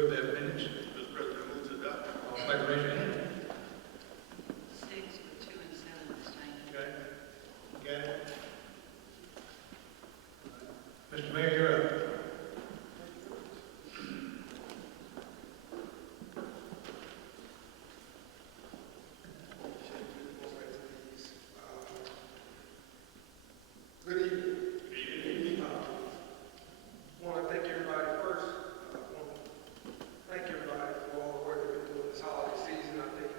Approve that minutes. Mr. President, move to adopt. All in favor, raise your hand. 6 with 2 and 7 abstaining. Okay. Got it. Mr. Mayor, you're up. Good evening. I want to thank everybody first. I want to thank everybody for all the work they've been doing this holiday season. I think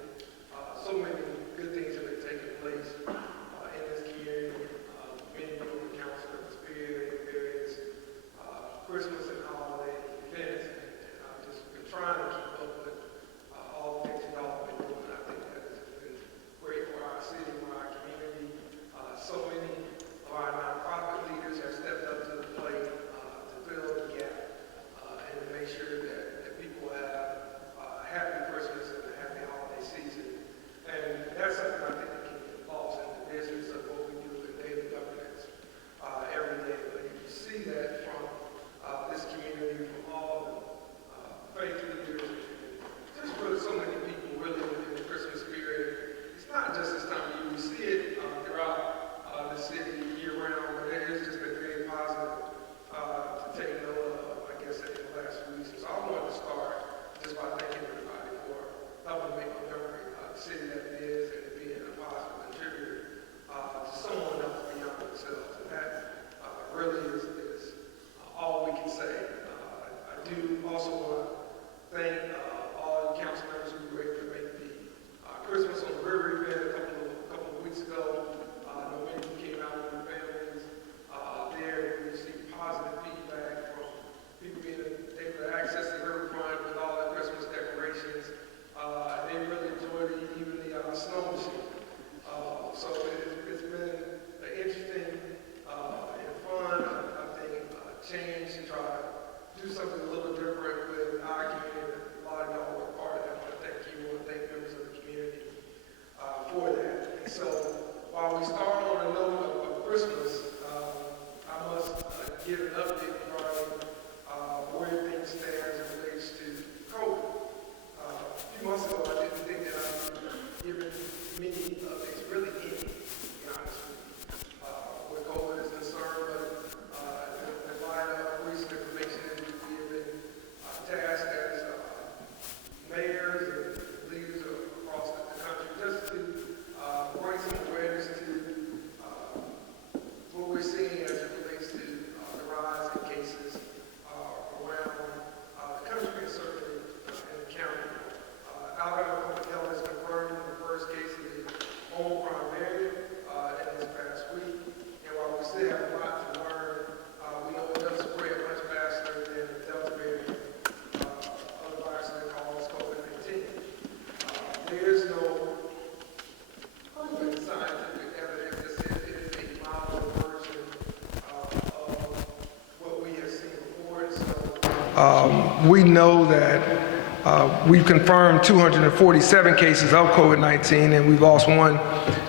so many good things have been taking place in this community. Many people in the council have experienced various Christmas and holiday events, and I've just been trying to keep up with all the things that y'all have been doing. I think that has been great for our city, for our community. So many of our nonprofit leaders have stepped up to the plate to fill the gap and to make sure that people have a happy Christmas and a happy holiday season. And that's something I think that can get lost in the business of what we do in daily governance every day. But you see that from this community, from all the faith leaders, just really so many people really in the Christmas spirit. It's not just this time of year. We see it throughout the city year round, but it has just been very positive to take note of, I guess, in the last few weeks. So I wanted to start just by thanking everybody for helping make Montgomery the city that it is and being a positive contributor to someone else beyond themselves. And that really is all we can say. I do also want to thank all the council members who were able to make the Christmas on the River event a couple of weeks ago. I know many who came out with their families there. We received positive feedback from people being able to access the riverfront with all the Christmas decorations. They really enjoyed it, even the snow machine. So it's been an interesting and fun, I think, change to try to do something a little different with our community. A lot of y'all were part of that. I want to thank you. I want to thank members of the community for that. And so while we start on a note of Christmas, I must give an update regarding where things stand as it relates to COVID. A few months ago, I didn't think that I would give many updates, really any, to be honest with you, where COVID is concerned, but in light of recent information, we have been tasked as mayors and leaders across the country just to bring some awareness to what we're seeing as it relates to the rise in cases around the country and certainly in the county. Alabama Public Health has confirmed the first case of the Omicron variant in this past week. And while we still have a lot to learn, we know it does spread much faster than the Delta variant of the virus that calls COVID-19. There is no scientific evidence that says it is a milder version of what we have seen before. And so we know that we've confirmed 247 cases of COVID-19, and we've lost one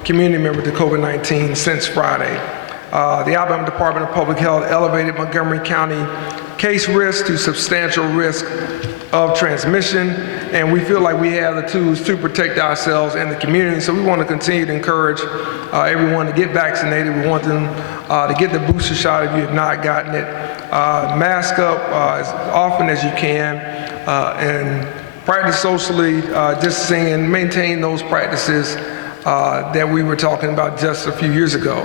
community member to COVID-19 since Friday. The Alabama Department of Public Health elevated Montgomery County case risk to substantial risk of transmission, and we feel like we have the tools to protect ourselves and the community. So we want to continue to encourage everyone to get vaccinated. We want them to get the booster shot if you have not gotten it. Mask up as often as you can, and practice socially distancing and maintain those practices that we were talking about just a few years ago.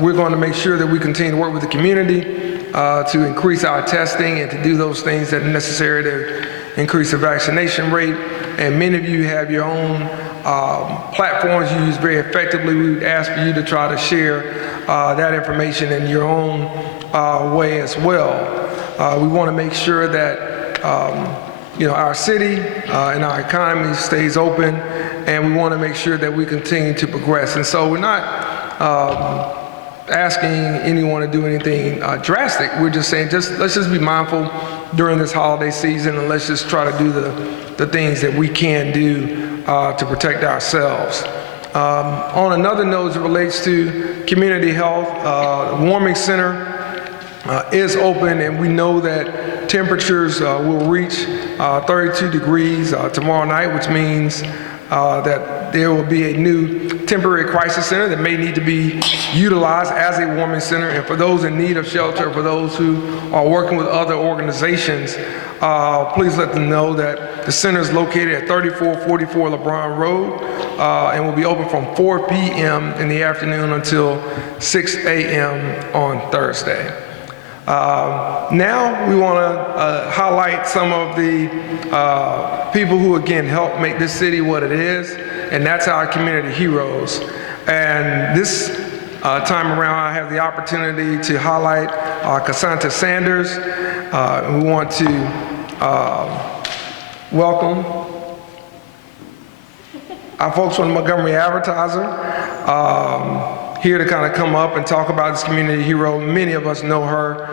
We're going to make sure that we continue to work with the community to increase our testing and to do those things that are necessary to increase the vaccination rate. And many of you have your own platforms you use very effectively. We would ask for you to try to share that information in your own way as well. We want to make sure that our city and our economy stays open, and we want to make sure that we continue to progress. And so we're not asking anyone to do anything drastic. We're just saying, let's just be mindful during this holiday season, and let's just try to do the things that we can do to protect ourselves. On another note, as it relates to community health, the warming center is open, and we know that temperatures will reach 32 degrees tomorrow night, which means that there will be a new temporary crisis center that may need to be utilized as a warming center. And for those in need of shelter, for those who are working with other organizations, please let them know that the center is located at 3444 LeBron Road and will be open from 4 p.m. in the afternoon until 6 a.m. on Thursday. Now we want to highlight some of the people who again help make this city what it is, and that's our community heroes. And this time around I have the opportunity to highlight Cassandra Sanders. We want to welcome our folks from the Montgomery Advertiser here to kind of come up and talk about this community hero. Many of us know her.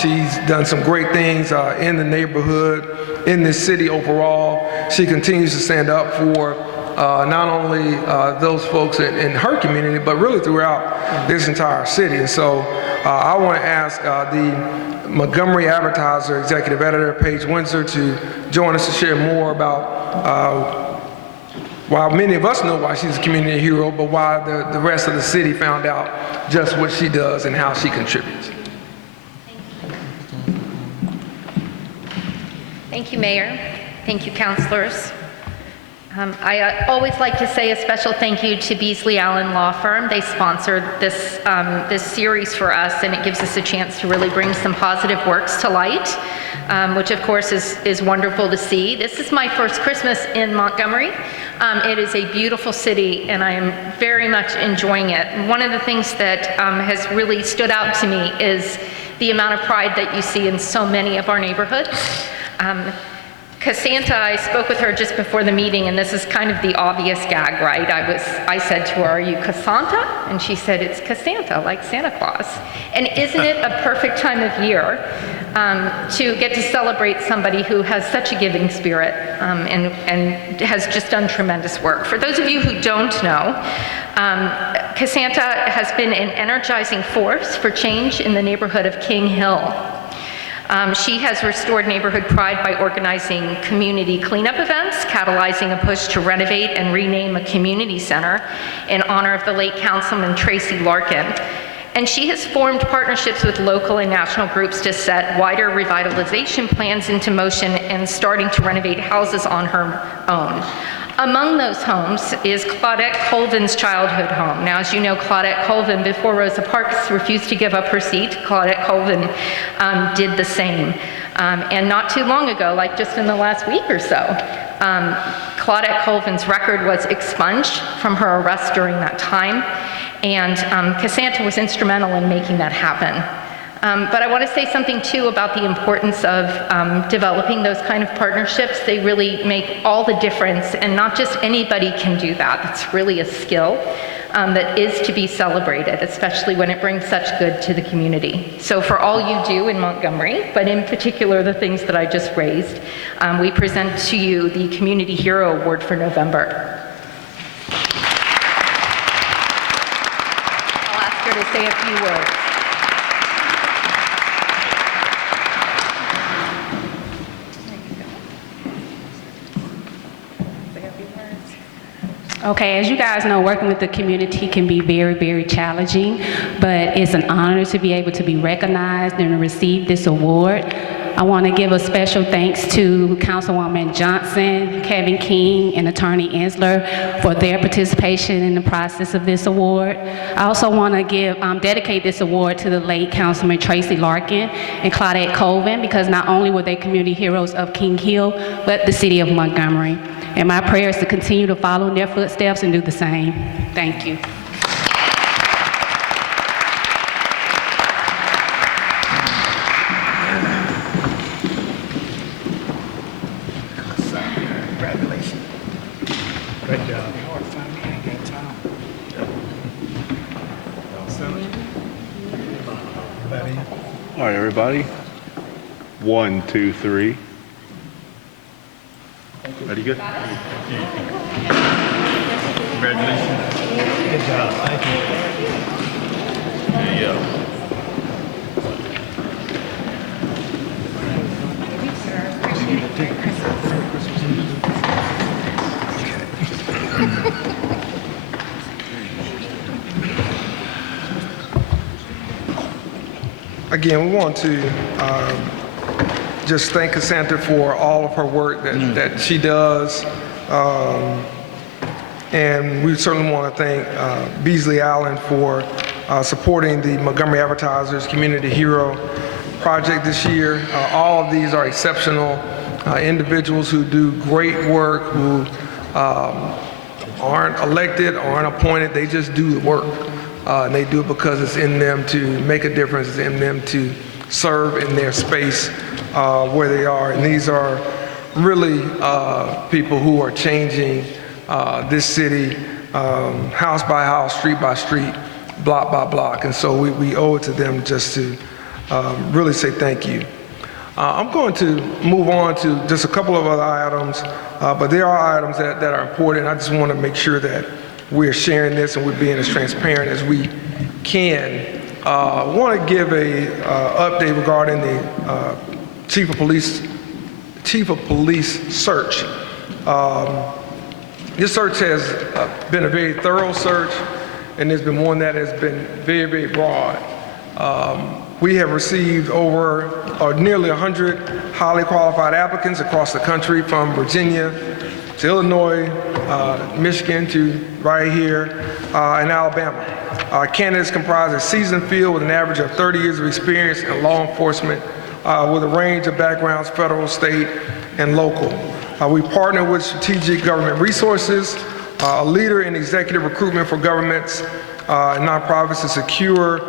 She's done some great things in the neighborhood, in this city overall. She continues to stand up for not only those folks in her community, but really throughout this entire city. And so I want to ask the Montgomery Advertiser Executive Editor, Paige Windsor, to join us to share more about why many of us know why she's a community hero, but why the rest of the city found out just what she does and how she contributes. Thank you, Mayor. Thank you, councilors. I always like to say a special thank you to Beasley Allen Law Firm. They sponsored this, this series for us, and it gives us a chance to really bring some positive works to light, which of course is wonderful to see. This is my first Christmas in Montgomery. It is a beautiful city, and I am very much enjoying it. And one of the things that has really stood out to me is the amount of pride that you see in so many of our neighborhoods. Cassandra, I spoke with her just before the meeting, and this is kind of the obvious gag, right? I said to her, "Are you Cassandra?" And she said, "It's Cassandra, like Santa Claus." And isn't it a perfect time of year to get to celebrate somebody who has such a giving spirit and has just done tremendous work? For those of you who don't know, Cassandra has been an energizing force for change in the neighborhood of King Hill. She has restored neighborhood pride by organizing community cleanup events, catalyzing a push to renovate and rename a community center in honor of the late Councilman Tracy Larkin. And she has formed partnerships with local and national groups to set wider revitalization plans into motion and starting to renovate houses on her own. Among those homes is Claudette Colvin's childhood home. Now, as you know, Claudette Colvin, before Rosa Parks refused to give up her seat, Claudette Colvin did the same. And not too long ago, like just in the last week or so, Claudette Colvin's record was expunged from her arrest during that time. And Cassandra was instrumental in making that happen. But I want to say something too about the importance of developing those kind of partnerships. They really make all the difference, and not just anybody can do that. It's really a skill that is to be celebrated, especially when it brings such good to the community. So for all you do in Montgomery, but in particular the things that I just raised, we present to you the Community Hero Award for November. I'll ask her to say a few words. Okay, as you guys know, working with the community can be very, very challenging, but it's an honor to be able to be recognized and receive this award. I want to give a special thanks to Councilwoman Johnston, Kevin King, and Attorney Ensler for their participation in the process of this award. I also want to dedicate this award to the late Councilman Tracy Larkin and Claudette Colvin, because not only were they community heroes of King Hill, but the city of Montgomery. And my prayer is to continue to follow in their footsteps and do the same. Thank you. Congratulations. Great job. All right, everybody. 1, 2, 3. Ready, good? Congratulations. Good job. Thank you. There you go. Again, we want to just thank Cassandra for all of her work that she does. And we certainly want to thank Beasley Allen for supporting the Montgomery Advertisers Community Hero Project this year. All of these are exceptional individuals who do great work, who aren't elected, aren't appointed, they just do the work. And they do it because it's in them to make a difference, it's in them to serve in their space where they are. And these are really people who are changing this city house by house, street by street, block by block. And so we owe it to them just to really say thank you. I'm going to move on to just a couple of other items, but there are items that are important. I just want to make sure that we're sharing this and we're being as transparent as we can. I want to give a update regarding the Chief of Police search. This search has been a very thorough search, and there's been one that has been very, very broad. We have received over nearly 100 highly qualified applicants across the country, from Virginia to Illinois, Michigan to right here in Alabama. Candidates comprise a seasoned field with an average of 30 years of experience in law enforcement with a range of backgrounds, federal, state, and local. We partner with strategic government resources, a leader in executive recruitment for governments and nonprofits to secure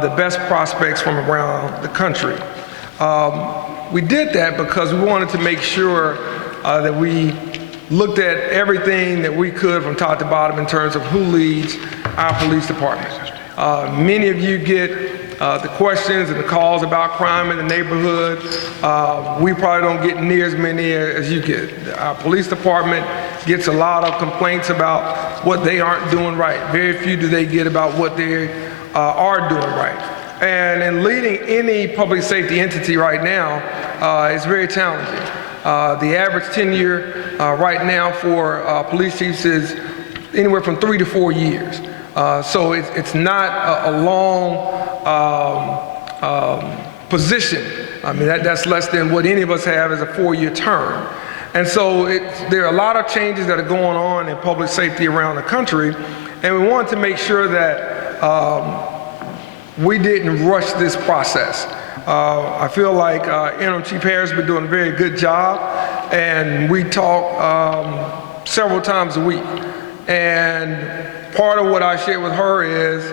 the best prospects from around the country. We did that because we wanted to make sure that we looked at everything that we could from top to bottom in terms of who leads our police department. Many of you get the questions and the calls about crime in the neighborhood. We probably don't get near as many as you get. Our police department gets a lot of complaints about what they aren't doing right. Very few do they get about what they are doing right. And in leading any public safety entity right now, it's very challenging. The average tenure right now for police chiefs is anywhere from 3 to 4 years. So it's not a long position. I mean, that's less than what any of us have as a 4-year term. And so there are a lot of changes that are going on in public safety around the country, and we wanted to make sure that we didn't rush this process. I feel like Interim Chief Harris has been doing a very good job, and we talk several times a week. And part of what I shared with her is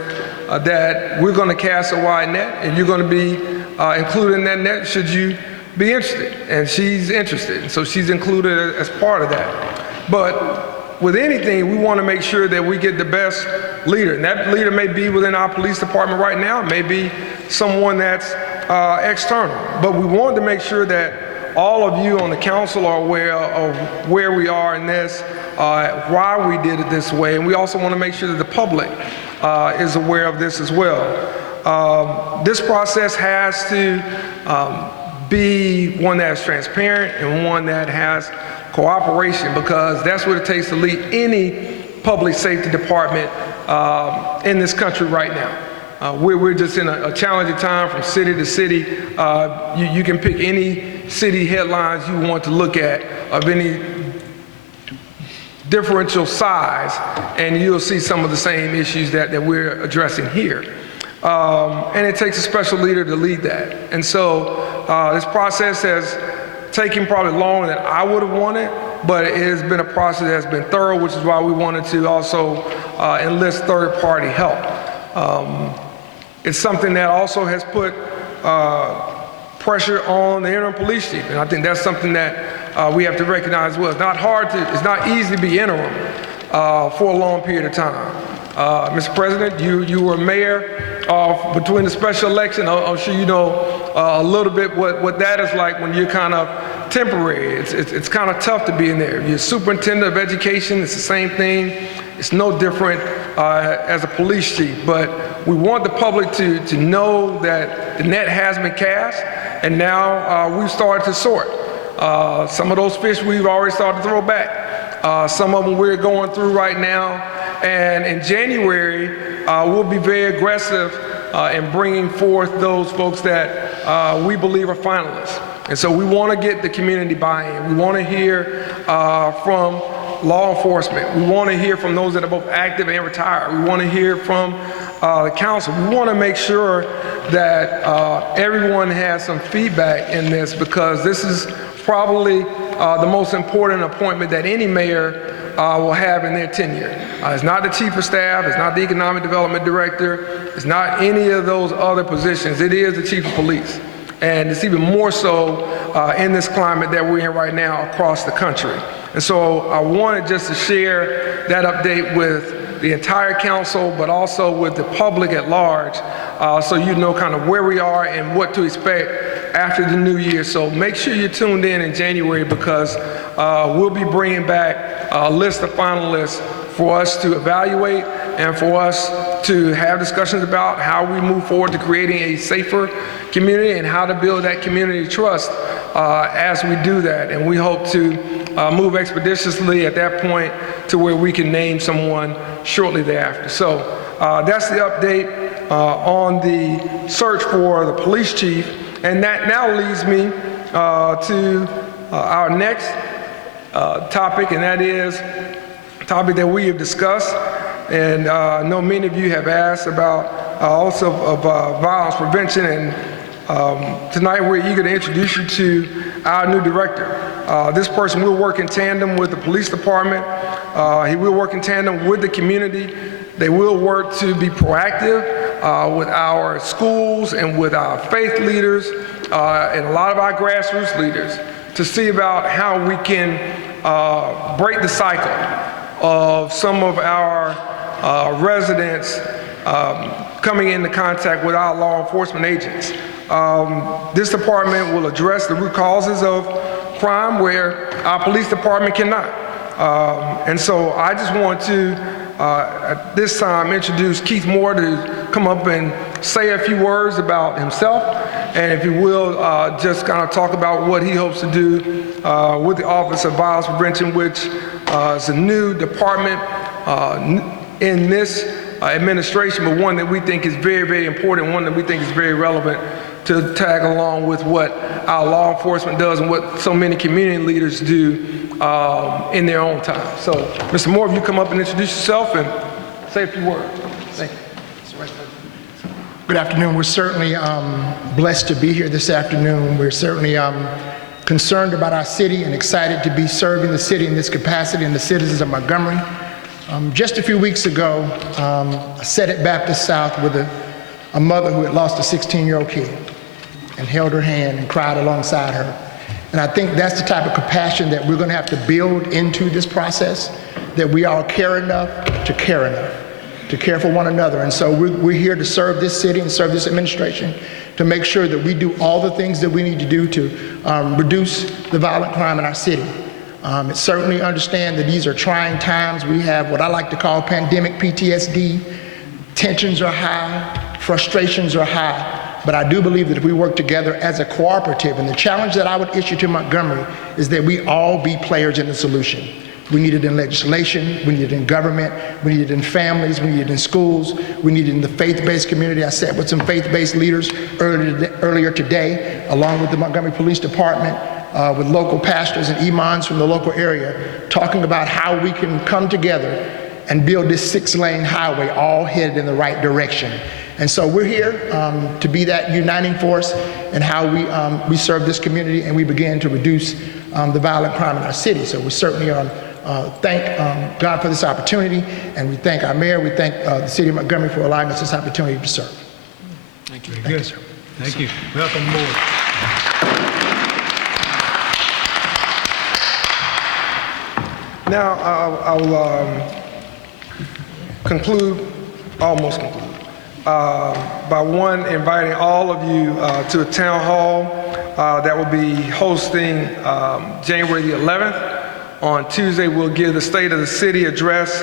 that we're going to cast a wide net, and you're going to be included in that net should you be interested. And she's interested, and so she's included as part of that. But with anything, we want to make sure that we get the best leader. And that leader may be within our police department right now, it may be someone that's external. But we wanted to make sure that all of you on the council are aware of where we are in this, why we did it this way, and we also want to make sure that the public is aware of this as well. This process has to be one that is transparent and one that has cooperation, because that's what it takes to lead any public safety department in this country right now. We're just in a challenging time from city to city. You can pick any city headlines you want to look at of any differential size, and you'll see some of the same issues that we're addressing here. And it takes a special leader to lead that. And so this process has taken probably longer than I would have wanted, but it has been a process that has been thorough, which is why we wanted to also enlist third-party help. It's something that also has put pressure on the interim police chief, and I think that's something that we have to recognize as well. It's not easy to be interim for a long period of time. Mr. President, you were mayor between the special election. I'm sure you know a little bit what that is like when you're kind of temporary. It's kind of tough to be in there. You're superintendent of education, it's the same thing. It's no different as a police chief, but we want the public to know that the net has been cast, and now we've started to sort. Some of those fish we've already started to throw back. Some of them we're going through right now. And in January, we'll be very aggressive in bringing forth those folks that we believe are finalists. And so we want to get the community buy-in. We want to hear from law enforcement. We want to hear from those that are both active and retired. We want to hear from the council. We want to make sure that everyone has some feedback in this, because this is probably the most important appointment that any mayor will have in their tenure. It's not the chief of staff, it's not the economic development director, it's not any of those other positions. It is the chief of police. And it's even more so in this climate that we're in right now across the country. And so I wanted just to share that update with the entire council, but also with the public at large, so you know kind of where we are and what to expect after the new year. So make sure you're tuned in January, because we'll be bringing back a list of finalists for us to evaluate and for us to have discussions about how we move forward to creating a safer community and how to build that community trust as we do that. And we hope to move expeditiously at that point to where we can name someone shortly thereafter. So that's the update on the search for the police chief. And that now leads me to our next topic, and that is a topic that we have discussed. And I know many of you have asked about also of violence prevention, and tonight we're eager to introduce you to our new director. This person will work in tandem with the police department. He will work in tandem with the community. They will work to be proactive with our schools and with our faith leaders and a lot of our grassroots leaders to see about how we can break the cycle of some of our residents coming into contact with our law enforcement agents. This department will address the root causes of crime where our police department cannot. And so I just want to, at this time, introduce Keith Moore to come up and say a few words about himself, and if he will, just kind of talk about what he hopes to do with the Office of Violence Prevention, which is a new department in this administration, but one that we think is very, very important, one that we think is very relevant to tag along with what our law enforcement does and what so many community leaders do in their own time. So, Mr. Moore, if you come up and introduce yourself and say a few words. Thank you. Good afternoon. We're certainly blessed to be here this afternoon. We're certainly concerned about our city and excited to be serving the city in this capacity and the citizens of Montgomery. Just a few weeks ago, I sat at Baptist South with a mother who had lost a 16-year-old kid and held her hand and cried alongside her. And I think that's the type of compassion that we're going to have to build into this process, that we all care enough, to care for one another. And so we're here to serve this city and serve this administration to make sure that we do all the things that we need to do to reduce the violent crime in our city. Certainly understand that these are trying times. We have what I like to call pandemic PTSD. Tensions are high, frustrations are high. But I do believe that if we work together as a cooperative, and the challenge that I would issue to Montgomery is that we all be players in the solution. We need it in legislation, we need it in government, we need it in families, we need it in schools, we need it in the faith-based community. I sat with some faith-based leaders earlier today, along with the Montgomery Police Department, with local pastors and imams from the local area, talking about how we can come together and build this 6-lane highway all headed in the right direction. And so we're here to be that uniting force in how we serve this community and we begin to reduce the violent crime in our city. So we certainly thank God for this opportunity, and we thank our mayor, we thank the city of Montgomery for allowing us this opportunity to serve. Thank you. Very good. Thank you. Welcome aboard. Now, I'll almost conclude, by one, inviting all of you to a town hall that will be hosting January the 11th On Tuesday, we'll give the State of the City address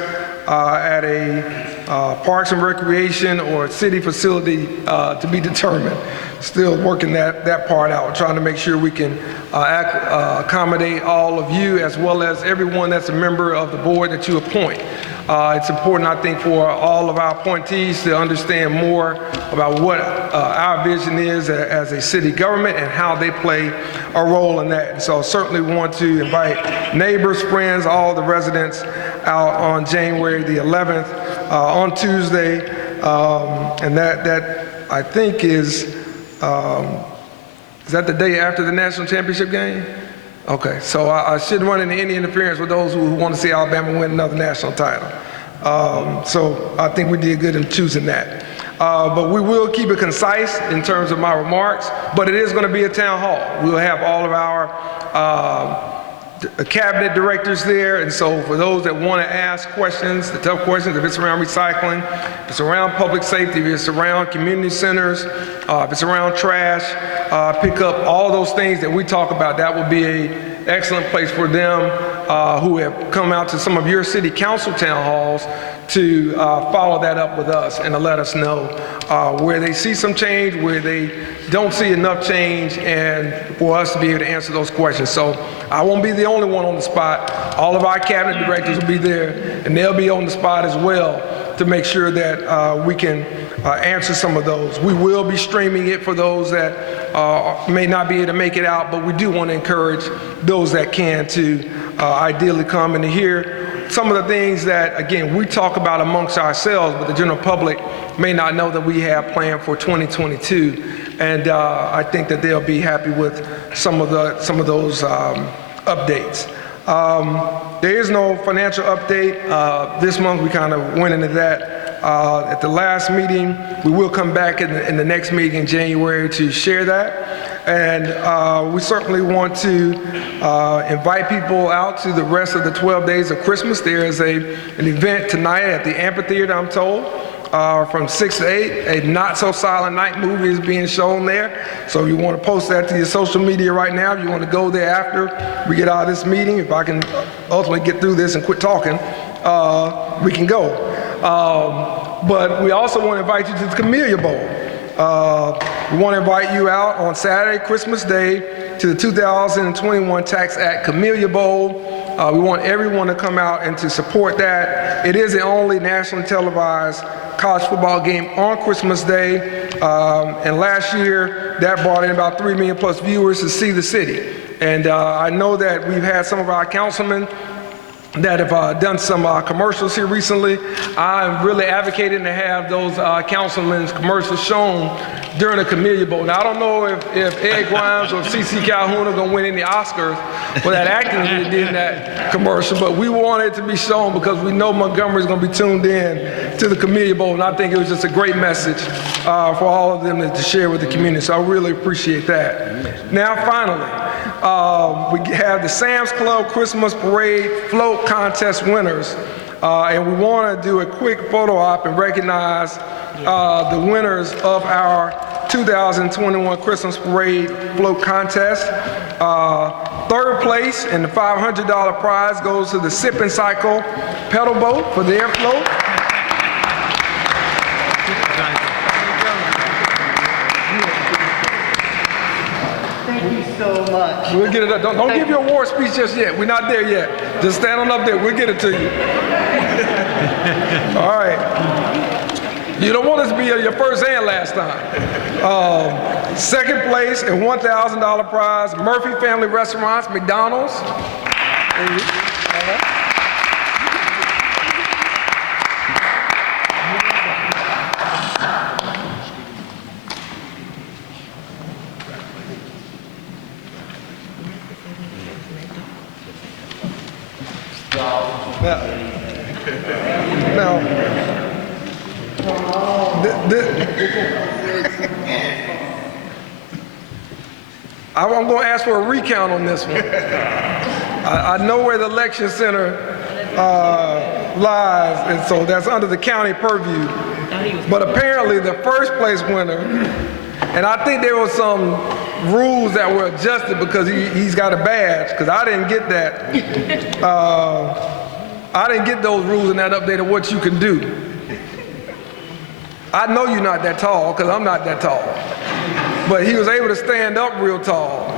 at a Parks and Recreation or city facility to be determined. Still working that part out, trying to make sure we can accommodate all of you as well as everyone that's a member of the board that you appoint. It's important, I think, for all of our appointees to understand more about what our vision is as a city government and how they play a role in that. And so I certainly want to invite neighbors, friends, all the residents out on January the 11th on Tuesday. And that I think is that the day after the national championship game? Okay, so I shouldn't run into any interference with those who want to see Alabama win another national title. So I think we did good in choosing that. But we will keep it concise in terms of my remarks, but it is going to be a town hall. We'll have all of our cabinet directors there, and so for those that want to ask questions, the tough questions, if it's around recycling, if it's around public safety, if it's around community centers, if it's around trash, pickup, all those things that we talk about, that will be an excellent place for them who have come out to some of your city council town halls to follow that up with us and to let us know where they see some change, where they don't see enough change, and for us to be able to answer those questions. So I won't be the only one on the spot. All of our cabinet directors will be there, and they'll be on the spot as well to make sure that we can answer some of those. We will be streaming it for those that may not be able to make it out, but we do want to encourage those that can to ideally come and to hear some of the things that, again, we talk about amongst ourselves, but the general public may not know that we have planned for 2022. And I think that they'll be happy with some of those updates. There is no financial update. This month we kind of went into that at the last meeting. We will come back in the next meeting in January to share that. And we certainly want to invite people out to the rest of the 12 days of Christmas. There is an event tonight at the amphitheater, I'm told, from 6 to 8. A Not So Silent Night movie is being shown there. So you want to post that to your social media right now. If you want to go there after we get out of this meeting, if I can ultimately get through this and quit talking, we can go. But we also want to invite you to the Camellia Bowl. We want to invite you out on Saturday, Christmas Day, to the 2021 Tax Act Camellia Bowl. We want everyone to come out and to support that. It is the only nationally televised college football game on Christmas Day. And last year, that brought in about 3 million plus viewers to see the city. And I know that we've had some of our councilmen that have done some commercials here recently. I'm really advocating to have those councilmen's commercials shown during the Camellia Bowl. Now, I don't know if Ed Grimes or CeCe Calhoun are going to win any Oscars for that acting they did in that commercial, but we want it to be shown because we know Montgomery is going to be tuned in to the Camellia Bowl, and I think it was just a great message for all of them to share with the community, so I really appreciate that. Now, finally, we have the Sam's Club Christmas Parade Float Contest winners, and we want to do a quick photo op and recognize the winners of our 2021 Christmas Parade Float Contest. Third place and the $500 prize goes to the Sip and Cycle pedal boat for their float. Thank you so much. We'll get it up. Don't give your award speech just yet. We're not there yet. Just stand on up there. We'll get it to you. All right. You don't want this to be your first and last time. Second place and $1,000 prize, Murphy Family Restaurants, McDonald's. I'm going to ask for a recount on this one. I know where the election center lies, and so that's under the county purview. But apparently the first place winner, and I think there was some rules that were adjusted because he's got a badge, because I didn't get that. I didn't get those rules in that update of what you can do. I know you're not that tall because I'm not that tall. But he was able to stand up real tall.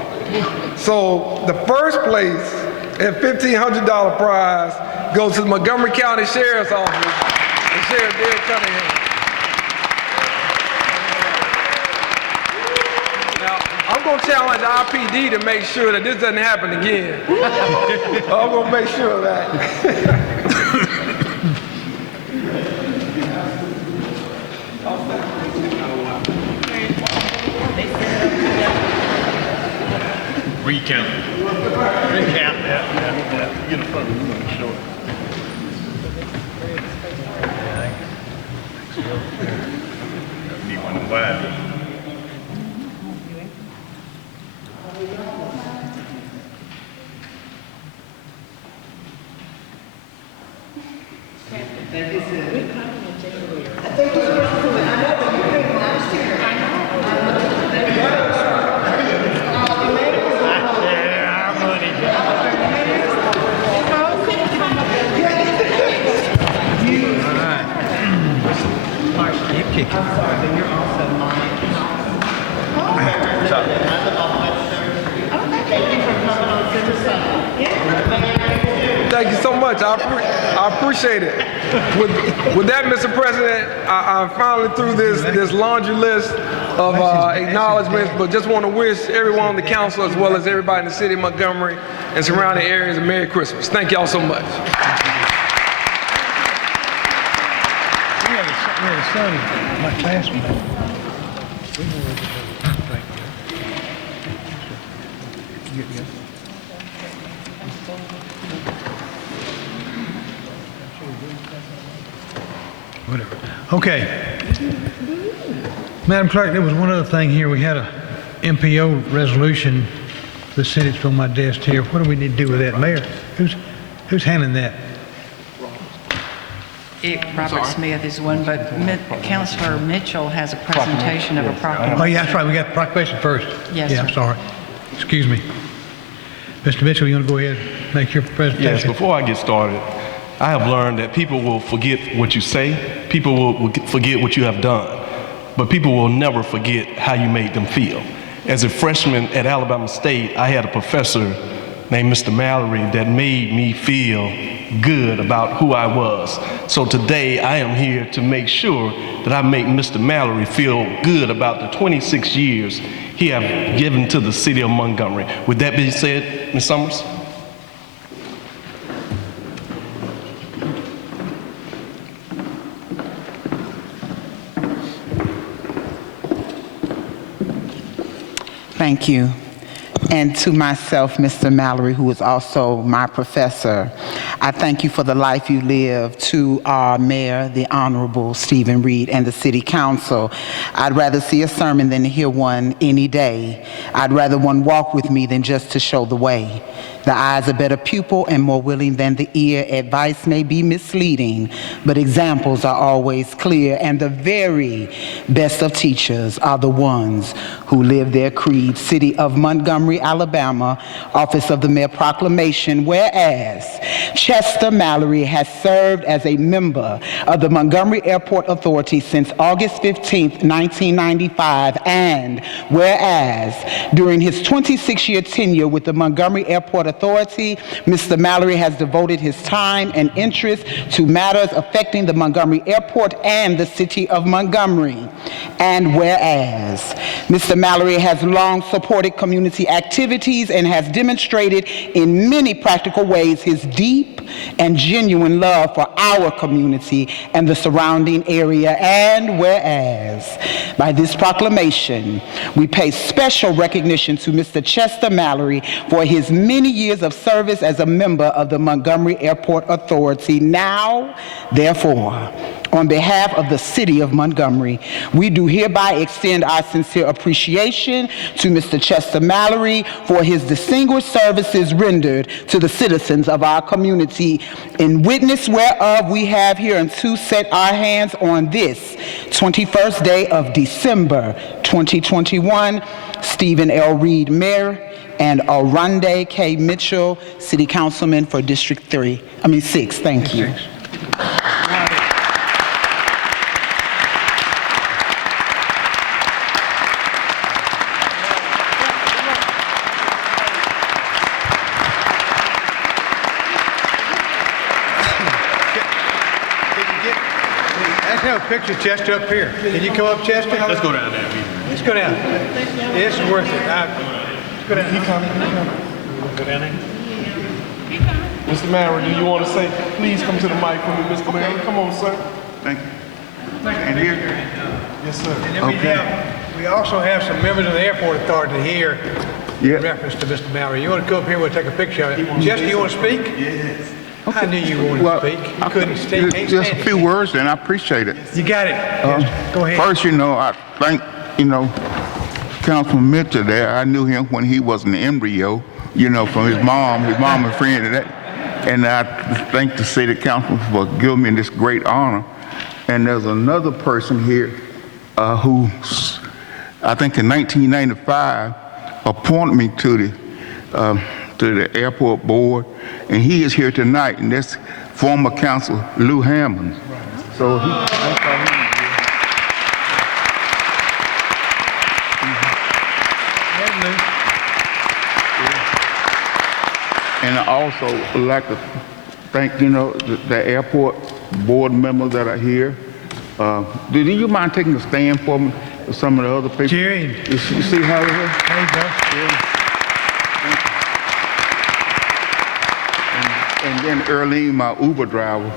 So the first place and $1,500 prize goes to the Montgomery County Sheriff's Office and Sheriff Derek Cunningham. Now, I'm going to challenge RPD to make sure that this doesn't happen again. I'm going to make sure of that. Recount. Recount, yeah. Get a photo, we're going to show it. Be one of wide. Thank you so much. I appreciate it. With that, Mr. President, I'm finally through this laundry list of acknowledgments, but just want to wish everyone on the council as well as everybody in the city of Montgomery and surrounding areas a Merry Christmas. Thank y'all so much. We had a son, my classmate. Whatever. Okay. Madam Clerk, there was one other thing here. We had a MPO resolution. The Senate's on my desk here. What do we need to do with that, Mayor? Who's handling that? Robert Smith is one, but Councilor Mitchell has a presentation of a proclamation. Oh, yeah, that's right. We got the proclamation first. Yes, Yeah, sir. I'm sorry. Excuse me. Mr. Mitchell, you want to go ahead and make your presentation? Yes, before I get started, I have learned that people will forget what you say, people will forget what you have done, but people will never forget how you made them feel. As a freshman at Alabama State, I had a professor named Mr. Mallory that made me feel good about who I was. So today I am here to make sure that I make Mr. Mallory feel good about the 26 years he have given to the city of Montgomery. With that being said, Ms. Summers? Thank you. And to myself, Mr. Mallory, who is also my professor, I thank you for the life you live. To our mayor, the Honorable Stephen Reed, and the City Council, I'd rather see a sermon than to hear one any day. I'd rather one walk with me than just to show the way. The eye's a better pupil and more willing than the ear. Advice may be misleading, but examples are always clear. And the very best of teachers are the ones who live their creed. City of Montgomery, Alabama, Office of the Mayor Proclamation. Whereas Chester Mallory has served as a member of the Montgomery Airport Authority since August 15th, 1995. And whereas during his 26-year tenure with the Montgomery Airport Authority, Mr. Mallory has devoted his time and interest to matters affecting the Montgomery Airport and the city of Montgomery. And whereas Mr. Mallory has long supported community activities and has demonstrated in many practical ways his deep and genuine love for our community and the surrounding area. And whereas by this proclamation, we pay special recognition to Mr. Chester Mallory for his many years of service as a member of the Montgomery Airport Authority. Now, therefore, on behalf of the City of Montgomery. We do hereby extend our sincere appreciation to Mr. Chester Mallory for his distinguished services rendered to the citizens of our community, in witness whereof we have hereunto set our hands on this 21st day of December 2021, Stephen L. Reed, Mayor, and Arunde K. Mitchell, City Councilman for District 6. Thank you. Let's have a picture, Chester, up here. Can you come up, Chester? Let's go down there. Let's go down. This is worth it. Let's go down. Go down there. Mr. Mallory, do you want to say, please come to the mic for me, Mr. Mallory? Come on, sir. Thank you. And here, Yes, sir. And then we also have some members of the airport authority here in reference to Mr. Mallory. You want to come up here, we'll take a picture of it. Chester, you want to speak? Yes. I knew you wanted to speak. You couldn't speak. just a few words, and I appreciate it. You got it. Go ahead. First, I thank, Councilman Mitchell there. I knew him when he was an embryo, from his mom and friend and that. And I thank the city council for giving me this great honor. And there's another person here who, I think in 1995, appointed me to the airport board, and he is here tonight, and that's former Councilor Lou Hammond. So and I also would like to thank, the airport board members that are here. Do you mind taking a stand for me, for some of the other people? Jerry. You see how it is? There you go. And then Earlene, my Uber driver,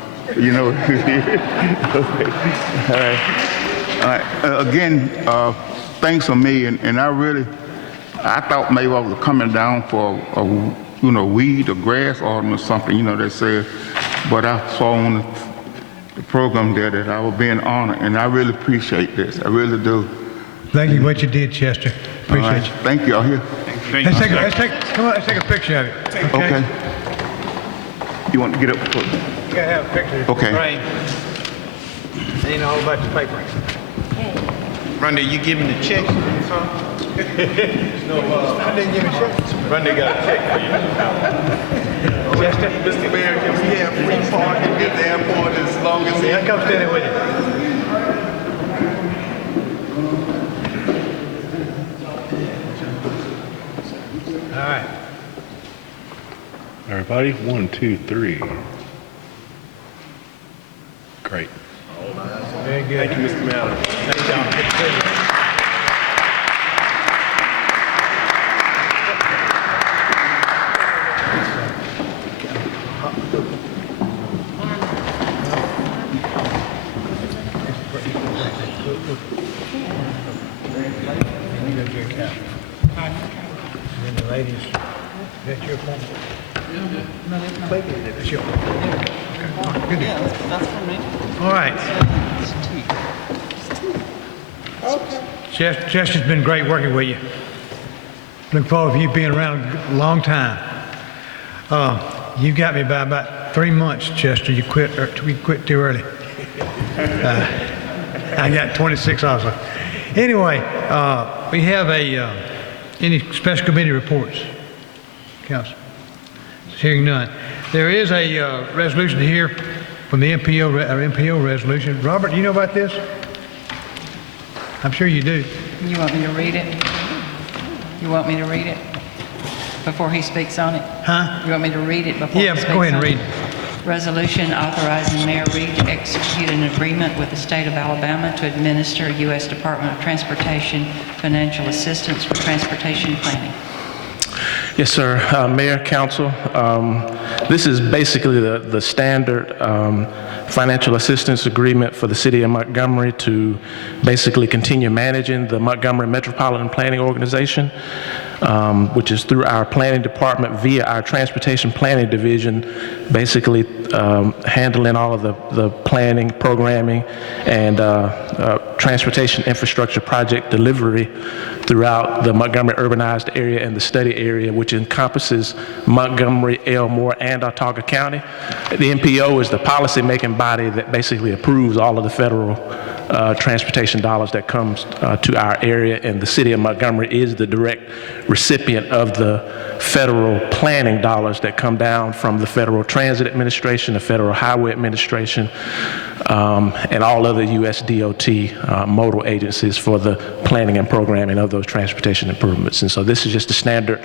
All right. Again, thanks a million. And I thought maybe I was coming down for a weed or grass ordinance or something, they said. But I saw on the program there that I was being honored, and I really appreciate this. I really do. Thank you for what you did, Chester. Appreciate you. Thank you all here. Let's take a picture of it. Okay. You want to get up? You gotta have a picture. Okay. Right. Ain't all about the paper. Rundy, you give me the check, son? I didn't give a check. Rundy got a check for you. Chester. Mr. Mayor, can we have free parking at the airport as long as Yeah, come stand with you. All right. Everybody, 1, 2, 3. Great. Very good. Thank you, Mr. Mallory. Thank y'all. Good to see you. And then the ladies, is that your appointment? That's yours. Okay. Good deal. That's for me. All right. Chester's been great working with you. Look forward to you being around a long time. You got me by about 3 months, Chester. You quit too early. I got 26 also. Anyway, we have any special committee reports, Council? Hearing none. There is a resolution here from the MPO resolution. Robert, do you know about this? I'm sure you do. You want me to read it? You want me to read it before he speaks on it? Huh? You want me to read it before he speaks on it? Yeah, go ahead and read it. Resolution authorizing Mayor Reed to execute an agreement with the state of Alabama to administer U.S. Department of Transportation financial assistance for transportation planning. Yes, sir. Mayor, Council, this is basically the standard financial assistance agreement for the city of Montgomery to basically continue managing the Montgomery Metropolitan Planning Organization. which is through our planning department via our transportation planning division, basically handling all of the planning, programming, and transportation infrastructure project delivery throughout the Montgomery urbanized area and the study area, which encompasses Montgomery, Elmore, and Autauga County. The MPO is the policy-making body that basically approves all of the federal transportation dollars that comes to our area, and the city of Montgomery is the direct recipient of the federal planning dollars that come down from the Federal Transit Administration, the Federal Highway Administration, and all other U.S. DOT modal agencies for the planning and programming of those transportation improvements. And so this is just a standard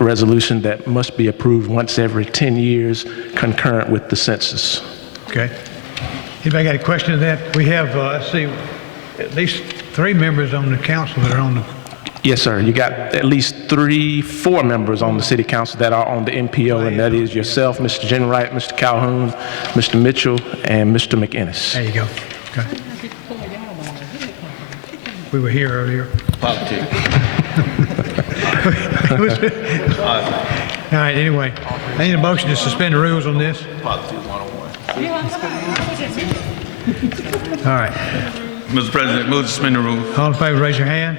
resolution that must be approved once every 10 years, concurrent with the census. Okay. Anybody got a question of that? We have, let's see, at least 3 members on the council that are on the... Yes, sir. You got at least 4 members on the city council that are on the MPO, and that is yourself, Mr. Jenwright, Mr. Calhoun, Mr. Mitchell, and Mr. McInnes. There you go. Okay. We were here earlier. Politics. All right, anyway. I need a motion to suspend the rules on this. Politics 101. All right. Mr. President, move to suspend the rules. All in favor, raise your hand.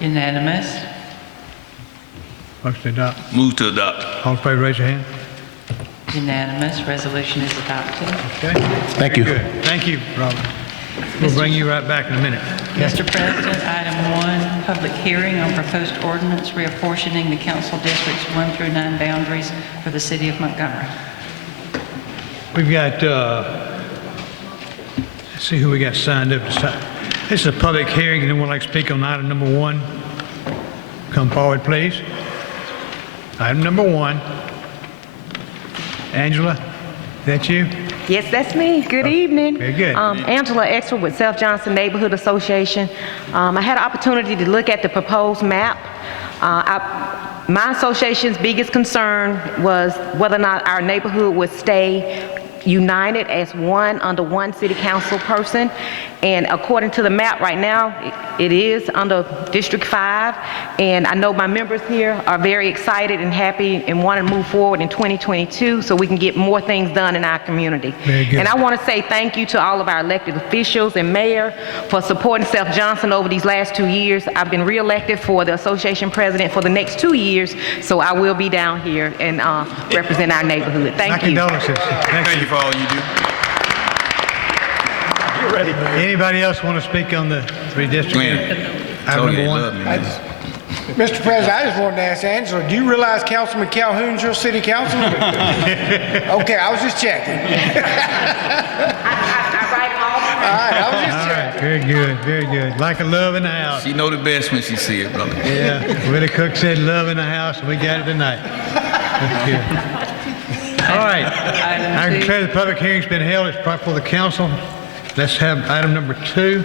Unanimous. Motion to adopt. Move to adopt. All in favor, raise your hand. Unanimous. Resolution is adopted. Okay. Thank you. Good. Thank you, Robert. We'll bring you right back in a minute. Mr. President, item 1, public hearing on proposed ordinance reapportioning the council districts 1 through 9 boundaries for the city of Montgomery. We've got, let's see who we got signed up to sign. This is a public hearing. Anyone like to speak on item number 1? Come forward, please. Item number 1. Angela, is that you? Yes, that's me. Good evening. Very good. Angela Extra with South Johnston Neighborhood Association. I had an opportunity to look at the proposed map. My association's biggest concern was whether or not our neighborhood would stay united as one under one city council person. And according to the map right now, it is under District 5. And I know my members here are very excited and happy and want to move forward in 2022 so we can get more things done in our community. Very good. And I want to say thank you to all of our elected officials and mayor for supporting South Johnston over these last 2 years. I've been reelected for the association president for the next 2 years, so I will be down here and represent our neighborhood. Thank My you. condolences. Thank you for all you do. Anybody else want to speak on the redistricting? Item number 1. Mr. President, I just wanted to ask Angela, do you realize Councilman Calhoun's your city councilman? Okay, I was just checking. All right, I was just All checking. right, very good, very good. Like a love in the house. She know the best when she see it, brother. Yeah, Willie Cook said love in the house, and we got it tonight. That's good. All right, I declare the public hearing's been held. It's brought for the council. Let's have item number 2.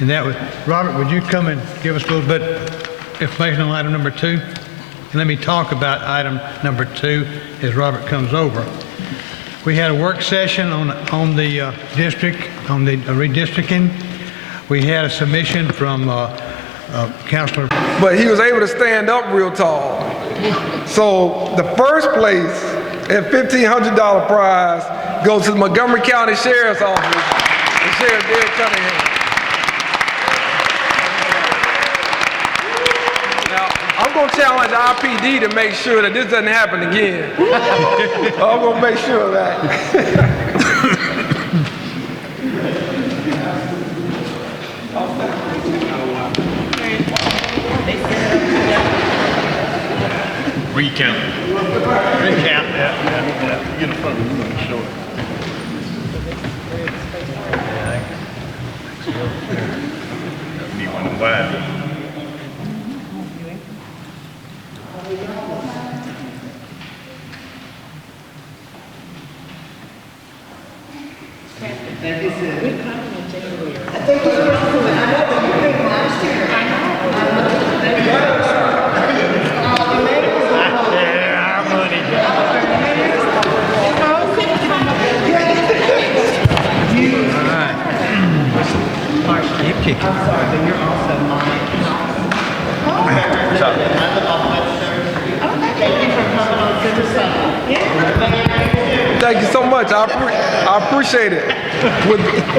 And that was, Robert, would you come and give us a little bit of information on item number 2? And let me talk about item number 2 as Robert comes over. We had a work session on the district, on the redistricting. We had a submission from Councilor. But he was able to stand up real tall. So the first place and $1,500 prize goes to the Montgomery County Sheriff's Office and Sheriff Derek Cunningham. Now, I'm going to challenge RPD to make sure that this doesn't happen again. I'm going to make sure of that. Recount. Recount. Get in front of me, show it. Be one of them wide. Keep kicking. I'm sorry, but you're also mine. Thank you so much. I appreciate it.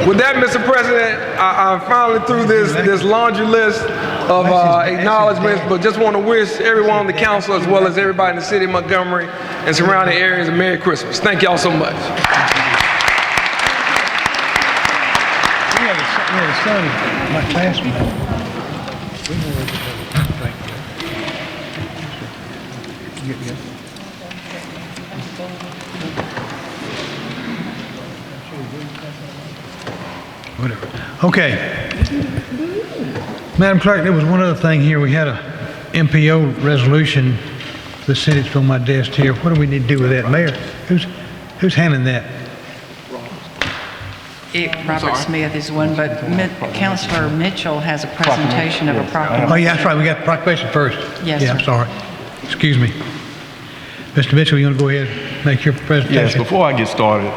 With that, Mr. President, I'm finally through this laundry list of acknowledgments, but just want to wish everyone on the council as well as everybody in the city of Montgomery and surrounding areas a Merry Christmas. Thank y'all so much. We had a son, my classmate. Whatever. Okay. Madam Clerk, there was one other thing here. We had a MPO resolution. The city's on my desk here. What do we need to do with that, Mayor? Who's handling that? Robert Smith is one, but Councilor Mitchell has a presentation of a proclamation. Oh, yeah, that's right. We got the proclamation first. Yes, Yeah, sir. I'm sorry. Excuse me. Mr. Mitchell, you want to go ahead and make your presentation? Yes, before I get started,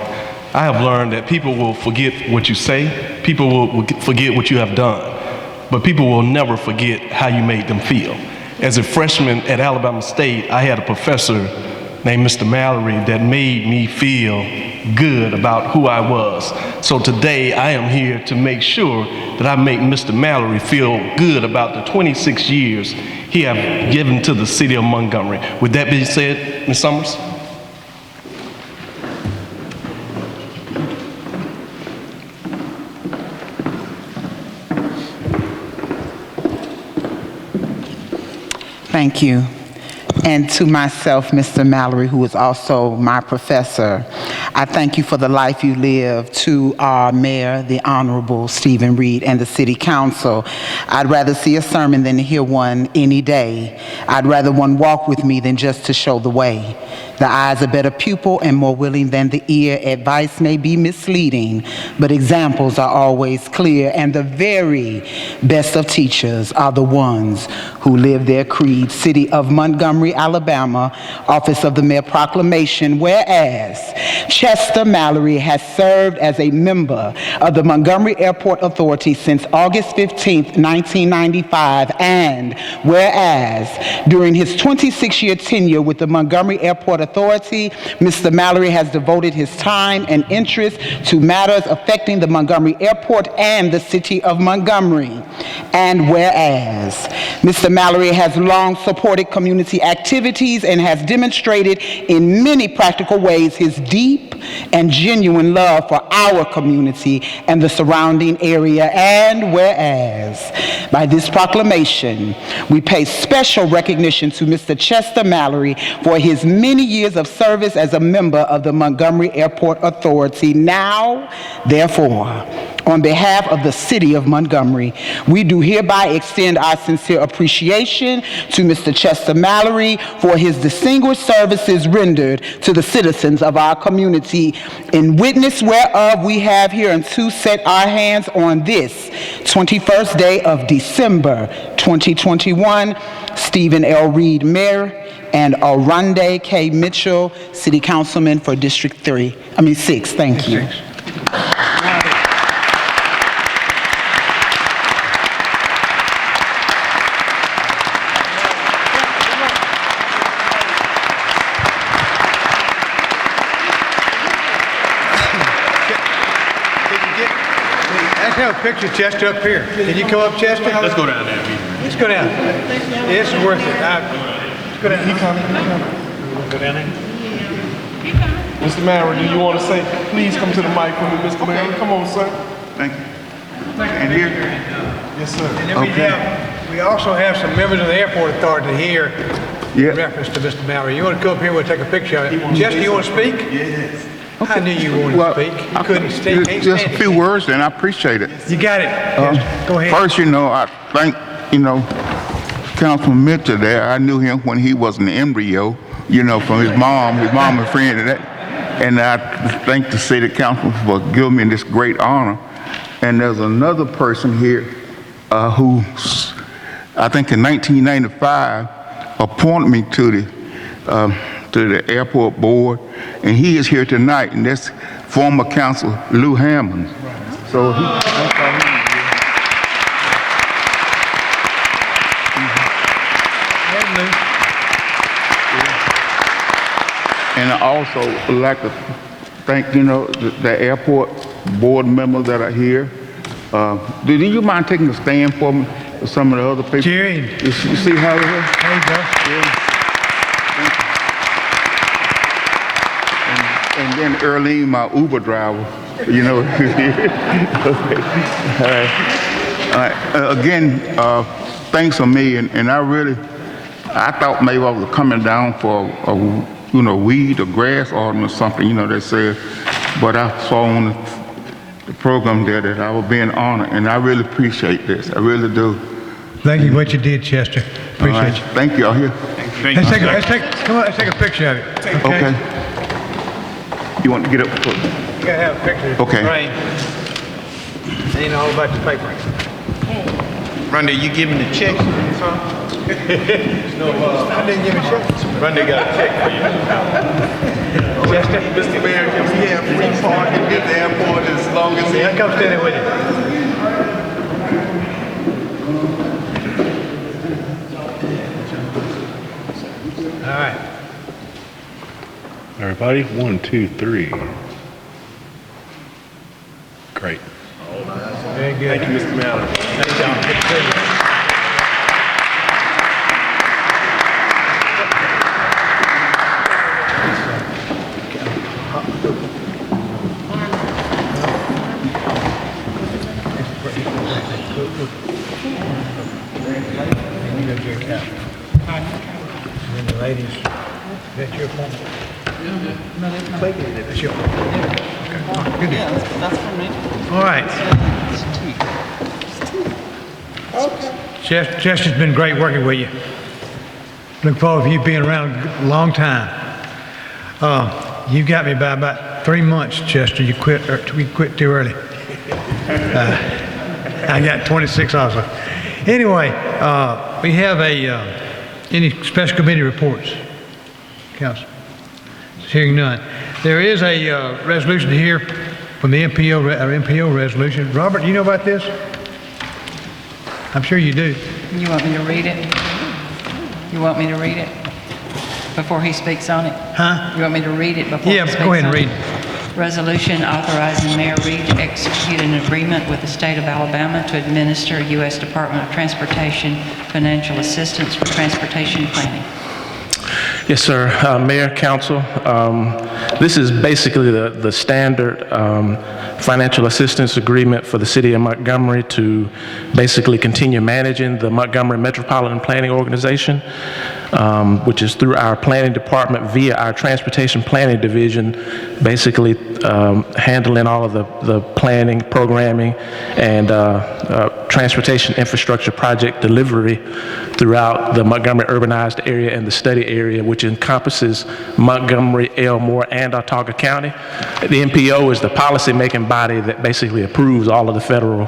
I have learned that people will forget what you say, people will forget what you have done, but people will never forget how you made them feel. As a freshman at Alabama State, I had a professor named Mr. Mallory that made me feel good about who I was. So today I am here to make sure that I make Mr. Mallory feel good about the 26 years he have given to the city of Montgomery. With that being said, Ms. Summers. Thank you. And to myself, Mr. Mallory, who is also my professor, I thank you for the life you live. To our mayor, the Honorable Stephen Reed, and the city council, I'd rather see a sermon than to hear one any day. I'd rather one walk with me than just to show the way. The eye is a better pupil and more willing than the ear. Advice may be misleading, but examples are always clear. And the very best of teachers are the ones who live their creed. City of Montgomery, Alabama, Office of the Mayor Proclamation. Whereas Chester Mallory has served as a member of the Montgomery Airport Authority since August 15th, 1995. And whereas during his 26-year tenure with the Montgomery Airport Authority, Mr. Mallory has devoted his time and interest to matters affecting the Montgomery Airport and the city of Montgomery. And whereas Mr. Mallory has long supported community activities and has demonstrated in many practical ways his deep and genuine love for our community and the surrounding area. And whereas by this proclamation, we pay special recognition to Mr. Chester Mallory for his many years of service as a member of the Montgomery Airport Authority. Now, therefore, on behalf of the city of Montgomery, we do hereby extend our sincere appreciation to Mr. Chester Mallory for his distinguished services rendered to the citizens of our community, in witness whereof we have hereunto set our hands on this 21st day of December 2021, Stephen L. Reed, Mayor, and Arunde K. Mitchell, City Councilman for District 6. Thank you. Let's have a picture of Chester up here. Can you come up, Chester? Let's go down there. Let's go down. Yeah, this is worth it. Let's go down. Go down there. Mr. Mallory, do you want to say, please come to the mic for me, Mr. Mallory? Come on, sir. Thank you. And here? Yes, sir. And then we also have some members of the airport authority here Yeah. in reference to Mr. Mallory. You want to come up here, we'll take a picture of it. Chester, you want to speak? Yes. I knew you wanted to speak. You couldn't speak. Just a few words, and I appreciate it. You got it. Go ahead. First, I thank, Councilman Mitchell there. I knew him when he was an embryo, from his mom and friend and that. And I thank the city council for giving me this great honor. And there's another person here who, I think in 1995, appointed me to the airport board, and he is here tonight, and that's former Councilor Lou Hammond. So and I also would like to thank, the airport board members that are here. Do you mind taking a stand for me, for some of the other people? Jerry. You see how it is? There you go. And then Earlene, my Uber driver, Okay. All right. Again, thanks a million. And I thought maybe I was coming down for weed or grass ordinance or something, they said. But I saw on the program there that I was being honored, and I really appreciate this. I really do. Thank you for what you did, Chester. Appreciate you. Thank you all here. Let's take a picture of it. Okay. You want to get up? You gotta have a picture. Okay. Right. Ain't all about the paper. Randy, you giving the check? I didn't give a check. Randy got a check for you. Chester? Mr. Mayor, can we have free parking at the airport as long as Yeah, come stand with you. All right. Everybody, 1, 2, 3. Great. Very good. Thank you, Mr. Mallory. Thank y'all. Good to see you. And then the ladies, is that your appointment? That's your appointment. Okay. All right, good deal. That's for me. All right. Chester's been great working with you. Look forward to you being around a long time. You got me by about 3 months, Chester. We quit too early. I got 26 also. Anyway, we have any special committee reports, Council? Hearing none. There is a resolution here from the MPO resolution. Robert, do you know about this? I'm sure you do. You want me to read it? You want me to read it before he speaks on it? Huh? You want me to read it before he speaks on it? Yeah, go ahead and read it. Resolution authorizing Mayor Reed to execute an agreement with the state of Alabama to administer U.S. Department of Transportation financial assistance for transportation planning. Yes, sir. Mayor, Council, this is basically the standard financial assistance agreement for the city of Montgomery to basically continue managing the Montgomery Metropolitan Planning Organization, which is through our planning department via our transportation planning division, basically handling all of the planning, programming, and transportation infrastructure project delivery throughout the Montgomery urbanized area and the study area, which encompasses Montgomery, Elmore, and Autauga County. The MPO is the policy-making body that basically approves all of the federal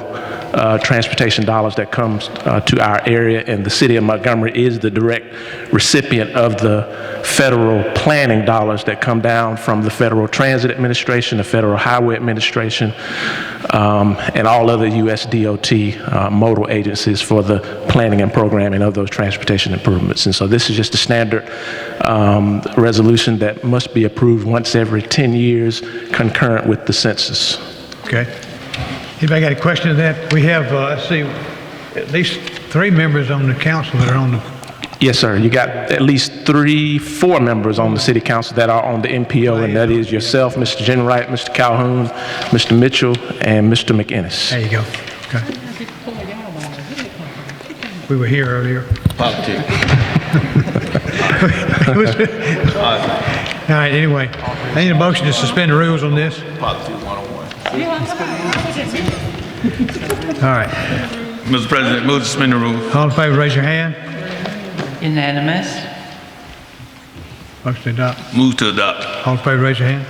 transportation dollars that comes to our area, and the city of Montgomery is the direct recipient of the federal planning dollars that come down from the Federal Transit Administration, the Federal Highway Administration, and all other U.S. DOT modal agencies for the planning and programming of those transportation improvements. And so this is just a standard resolution that must be approved once every 10 years, concurrent with the census. Okay. Anybody got a question of that? We have, let's see, at least 3 members on the council that are on the... Yes, sir. You got at least 4 members on the city council that are on the MPO, and that is yourself, Mr. Jenwright, Mr. Calhoun, Mr. Mitchell, and Mr. McInnes. There you go. Okay. We were here earlier. Politics. All right, anyway. I need a motion to suspend the rules on this. Politics 101. All right. Mr. President, move to suspend the rules. All in favor, raise your hand. Unanimous. Motion to adopt. Move to adopt. All in favor, raise your hand.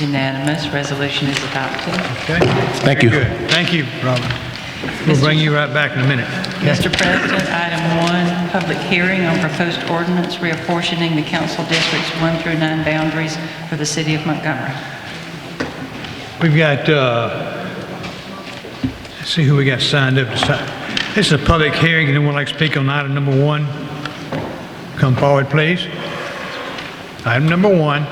Unanimous. Resolution is adopted. Okay. Thank you. Good. Thank you, Robert. We'll bring you right back in a minute. Mr. President, item 1, public hearing on proposed ordinance reapportioning the council districts 1 through 9 boundaries for the city of Montgomery. We've got, let's see who we got signed up to sign. This is a public hearing. Anyone would like to speak on item number 1? Come forward, please. Item number 1.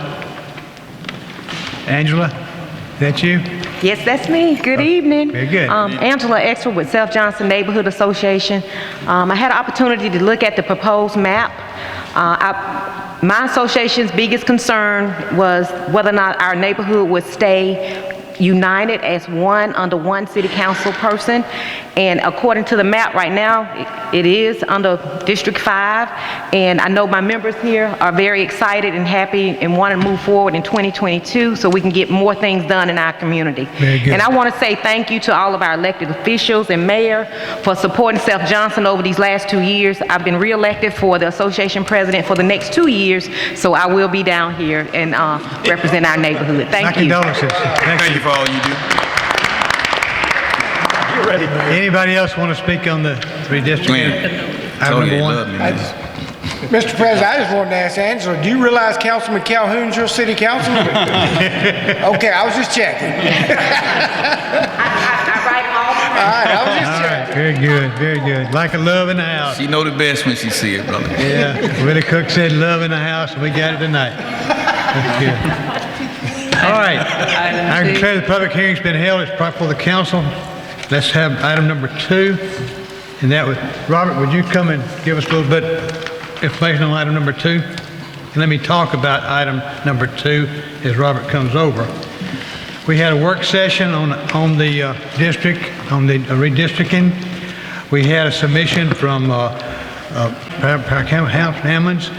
Angela, is that you? Yes, that's me. Good evening. Very good. Angela Extra with South Johnston Neighborhood Association. I had an opportunity to look at the proposed map. My association's biggest concern was whether or not our neighborhood would stay united as one under one city council person. And according to the map right now, it is under District 5. And I know my members here are very excited and happy and want to move forward in 2022 so we can get more things done in our community. Very good. And I want to say thank you to all of our elected officials and mayor for supporting South Johnston over these last 2 years. I've been reelected for the association president for the next 2 years, so I will be down here and represent our neighborhood. Thank My you. condolences. Thank you for all you do. Anybody else want to speak on the redistricting? Item number one. Mr. President, I just wanted to ask Angela, do you realize Councilman Calhoun's your city councilman? Okay, I was just checking. I write all the All right, I was just All checking. right, very good, very good. Like a love in the house. She know the best when she see it, brother. Yeah, Willie Cook said love in the house, and we got it tonight. That's good. All right, I declare the public hearing's been held. It's proper for the council. Let's have item number 2. And that was, Robert, would you come and give us a little bit information on item number 2? And let me talk about item number 2 as Robert comes over. We had a work session on the district, on the redistricting. We had a submission from Hammonds,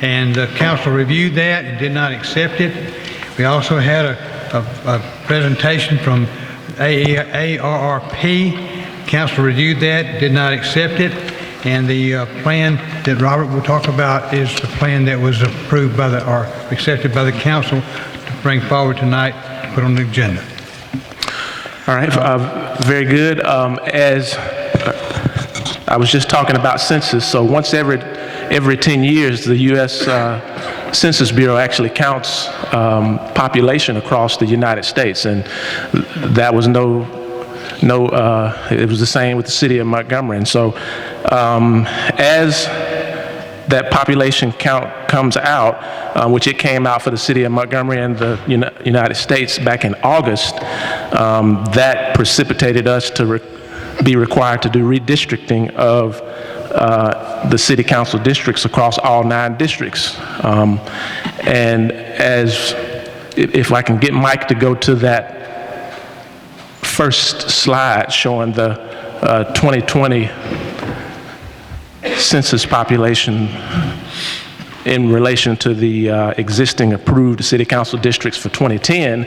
and the council reviewed that and did not accept it. We also had a presentation from ARRP. Council reviewed that, did not accept it, and the plan that Robert will talk about is the plan that was approved by or accepted by the council to bring forward tonight, put on the agenda. All right, very good. As I was just talking about census, so once every 10 years, the U.S. Census Bureau actually counts population across the United States, and that was it was the same with the city of Montgomery. And so as that population count comes out, which it came out for the city of Montgomery and the United States back in August, that precipitated us to be required to do redistricting of the city council districts across all 9 districts. And if I can get Mike to go to that first slide showing the 2020 census population in relation to the existing approved city council districts for 2010,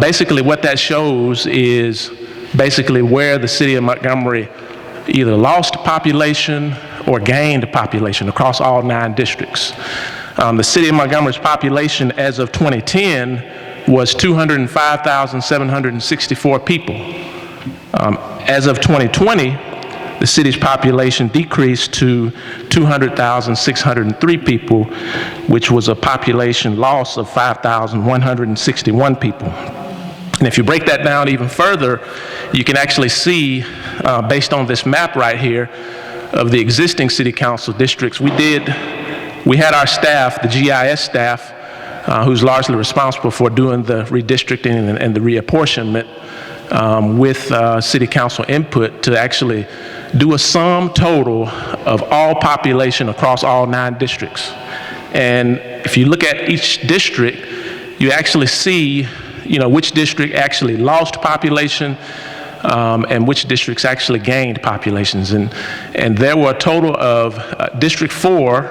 basically what that shows is basically where the city of Montgomery either lost population or gained population across all 9 districts. The city of Montgomery's population as of 2010 was 205,764 people. As of 2020, the city's population decreased to 200,603 people, which was a population loss of 5,161 people. And if you break that down even further, you can actually see, based on this map right here, of the existing city council districts, we had our staff, the GIS staff, who's largely responsible for doing the redistricting and the reapportionment with city council input to actually do a sum total of all population across all 9 districts. And if you look at each district, you actually see which district actually lost population and which districts actually gained populations. And there were a total of, District 4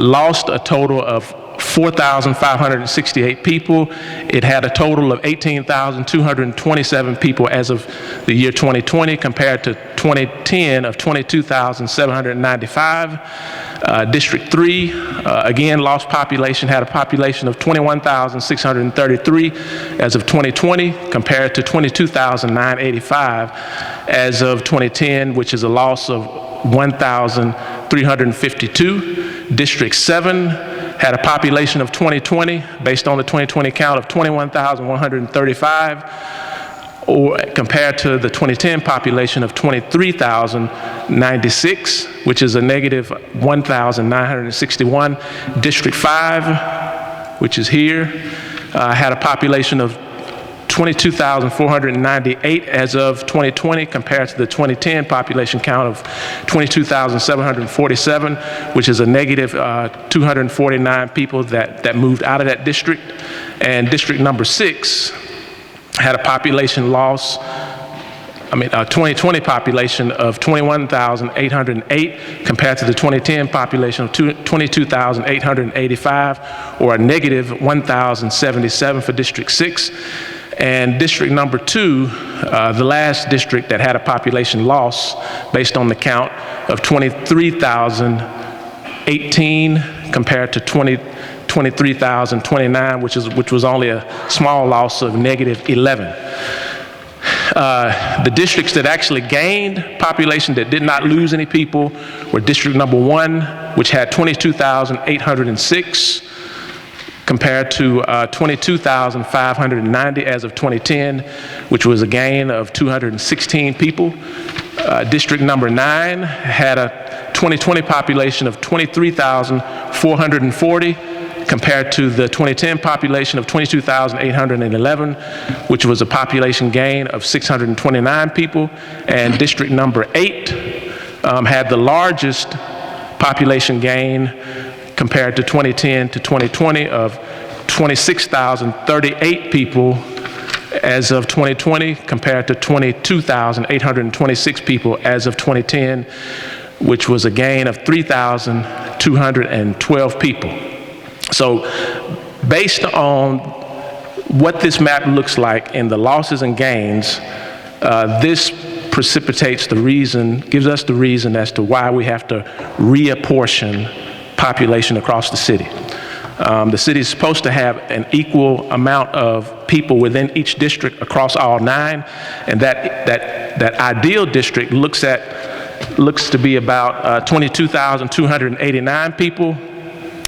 lost a total of 4,568 people. It had a total of 18,227 people as of the year 2020 compared to 2010 of 22,795. District 3, again, lost population, had a population of 21,633 as of 2020 compared to 22,985 as of 2010, which is a loss of 1,352. District 7 had a population of 2020, based on the 2020 count, of 21,135, or compared to the 2010 population of 23,096, which is a negative 1,961. District 5, which is here, had a population of 22,498 as of 2020 compared to the 2010 population count of 22,747, which is a negative 249 people that moved out of that district. And district number 6 had a population loss, 2020 population of 21,808 compared to the 2010 population of 22,885, or a negative 1,077 for District 6. And district number 2, the last district that had a population loss based on the count of 23,018 compared to 23,029, which was only a small loss of negative 11. The districts that actually gained population that did not lose any people were district number 1, which had 22,806 compared to 22,590 as of 2010, which was a gain of 216 people. District number 9 had a 2020 population of 23,440 compared to the 2010 population of 22,811, which was a population gain of 629 people. And district number 8 had the largest population gain compared to 2010 to 2020 of 26,038 people as of 2020 compared to 22,826 people as of 2010, which was a gain of 3,212 people. So based on what this map looks like in the losses and gains, this precipitates the reason, gives us the reason as to why we have to reapportion population across the city. The city is supposed to have an equal amount of people within each district across all 9, and that ideal district looks to be about 22,289 people,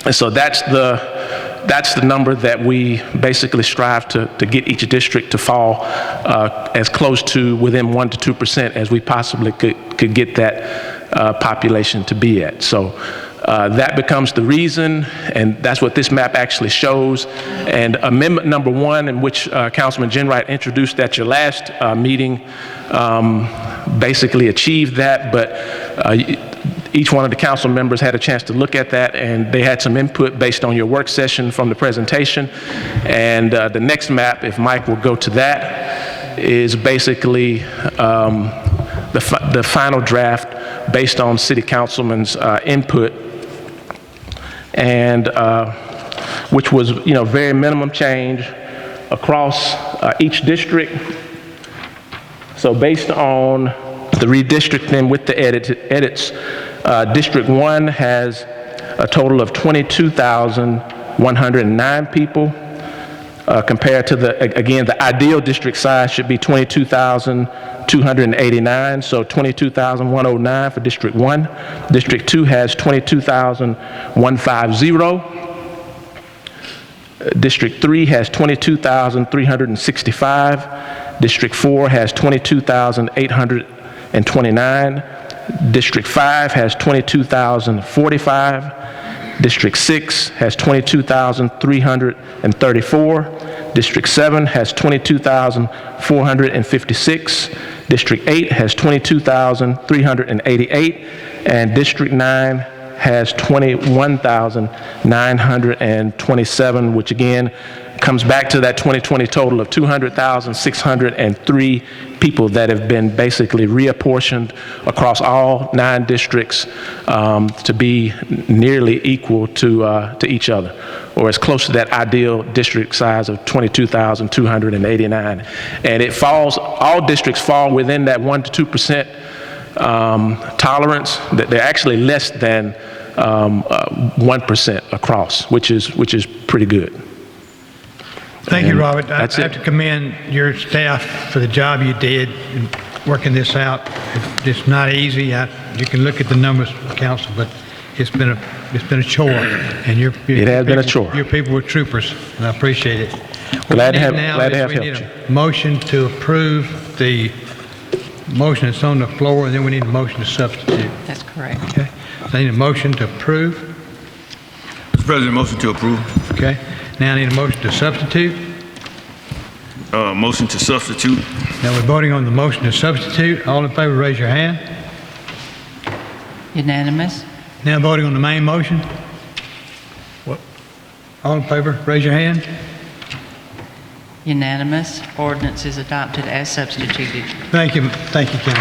and so that's the number that we basically strive to get each district to fall as close to within 1% to 2% as we possibly could get that population to be at. So that becomes the reason, and that's what this map actually shows. And amendment number 1, in which Councilman Jenwright introduced at your last meeting, basically achieved that, but each one of the council members had a chance to look at that, and they had some input based on your work session from the presentation. And the next map, if Mike will go to that, is basically the final draft based on city councilman's input, and which was, very minimum change across each district. So based on the redistricting with the edits, District 1 has a total of 22,109 people, compared to the ideal district size should be 22,289, so 22,109 for District 1. District 2 has 22,150. District 3 has 22,365. District 4 has 22,829. District 5 has 22,045. District 6 has 22,334. District 7 has 22,456. District 8 has 22,388. And District 9 has 21,927, which again comes back to that 2020 total of 200,603 people that have been basically reapportioned across all 9 districts to be nearly equal to each other, or as close to that ideal district size of 22,289. And it falls, all districts fall within that 1% to 2% tolerance. That they're actually less than 1% across, which is pretty good. Thank you, Robert. I That's have to commend your staff for the job you did in working this out. It's not easy. You can look at the numbers, council, but it's been a chore, and it has been a chore. Your people were troopers, and I appreciate it. Glad to have helped you. Motion to approve the motion that's on the floor, and then we need a motion to substitute. That's correct. Okay. So I need a motion to approve. Mr. President, motion to approve. Okay. Now I need a motion to substitute. Motion to substitute. Now we're voting on the motion to substitute. All in favor, raise your hand. Unanimous? Now voting on the main motion. All in favor, raise your hand. Unanimous. Ordinance is adopted as substituted. Thank you, Council.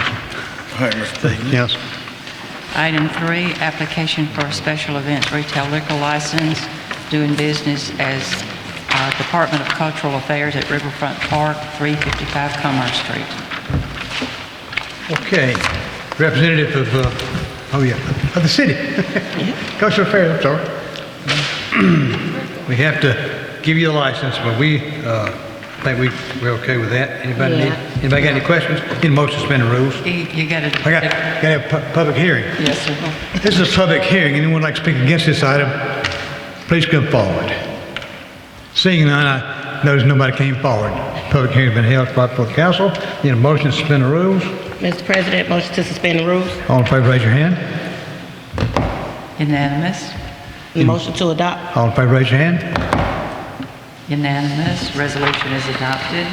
All right, Mr. President. Council. Item 3, application for a special events retail liquor license, doing business as Department of Cultural Affairs at Riverfront Park, 355 Commerce Street. Okay, representative of the city. Cultural Affairs, I'm sorry. We have to give you a license, but we think we're okay with that. Anybody got any questions? Need a motion to suspend the rules? You got to... I got a public hearing. Yes, sir. This is a public hearing. Anyone like to speak against this item, please come forward. Seeing none, I notice nobody came forward. Public hearing has been held brought before the council. Need a motion to suspend the rules? Mr. President, motion to suspend the rules. All in favor, raise your hand. Unanimous? Motion to adopt. All in favor, raise your hand. Unanimous. Resolution is adopted.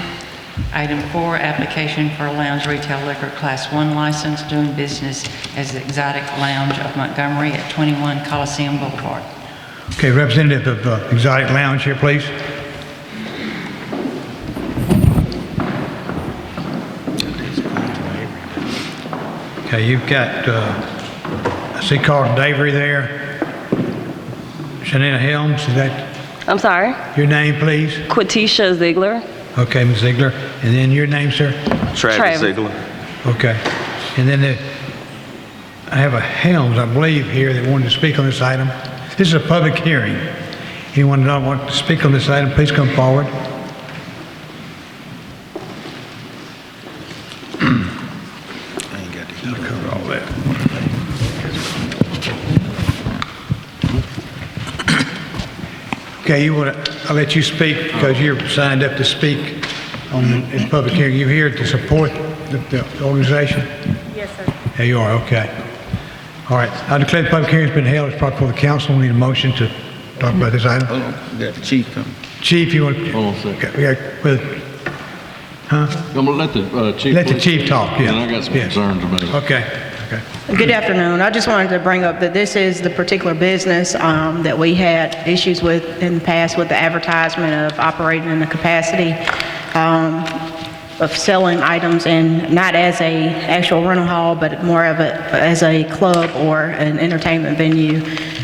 Item 4, application for a lounge retail liquor Class 1 license, doing business as the Exotic Lounge of Montgomery at 21 Coliseum Boulevard. Okay, representative of Exotic Lounge here, please. Okay, you've got, I see Carlton Davery there. Shanana Helms, is that I'm sorry? your name, please? Quatisha Ziegler. Okay, Ms. Ziegler. And then your name, sir? Travis. Ziegler. Okay. And then I have a Helms, I believe, here that wanted to speak on this item. This is a public hearing. Anyone that want to speak on this item, please come forward. I ain't got to cover all that. Okay, I'll let you speak because you're signed up to speak in public hearing. You're here to support the organization? Yes, sir. There you are, okay. All right, I declare the public hearing has been held. It's brought before the council. We need a motion to talk about this item. Hold on, we got the chief coming. Chief, you want to? Hold on a second. I'm gonna let the chief. Let the chief talk, yeah. And I got some concerns about it. Okay. Good afternoon. I just wanted to bring up that this is the particular business that we had issues with in the past with the advertisement of operating in the capacity of selling items, and not as a actual rental hall, but more of it as a club or an entertainment venue.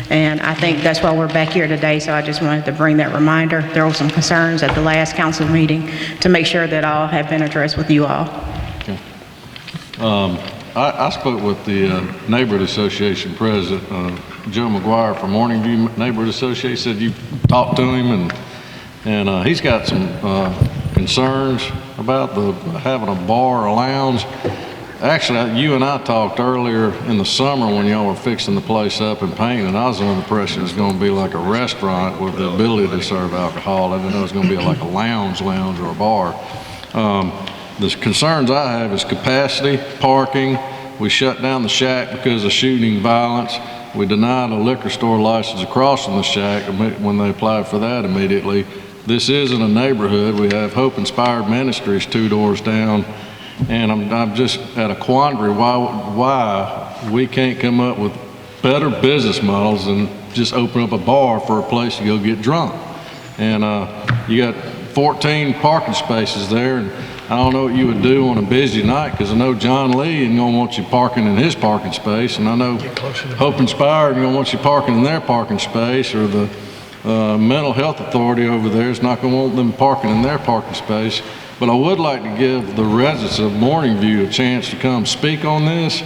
And I think that's why we're back here today, so I just wanted to bring that reminder. There were some concerns at the last council meeting to make sure that all have been addressed with you all. Okay. I spoke with the Neighborhood Association president, Joe McGuire from Morningview Neighborhood Association. Said you talked to him, and he's got some concerns about having a bar or lounge. Actually, you and I talked earlier in the summer when y'all were fixing the place up and painting, and I was under the impression it was going to be like a restaurant with the ability to serve alcohol. I didn't know it was going to be like a lounge or a bar. The concerns I have is capacity, parking. We shut down the shack because of shooting violence. We denied a liquor store license across from the shack when they applied for that immediately. This isn't a neighborhood. We have Hope Inspired Ministries 2 doors down. And I'm just at a quandary why we can't come up with better business models than just open up a bar for a place to go get drunk. And you got 14 parking spaces there, and I don't know what you would do on a busy night, because I know John Lee isn't going to want you parking in his parking space, and I know Hope Inspired is going to want you parking in their parking space, or the Mental Health Authority over there is not going to want them parking in their parking space. But I would like to give the residents of Morningview a chance to come speak on this.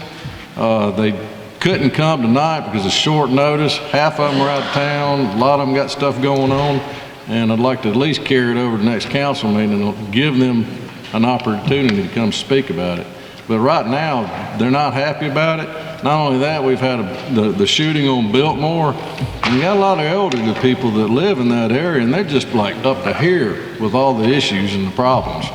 They couldn't come tonight because of short notice. Half of them are out of town. A lot of them got stuff going on. And I'd like to at least carry it over to the next council meeting and give them an opportunity to come speak about it. But right now, they're not happy about it. Not only that, we've had the shooting on Biltmore. And you got a lot of elderly people that live in that area, and they're just like up to here with all the issues and the problems.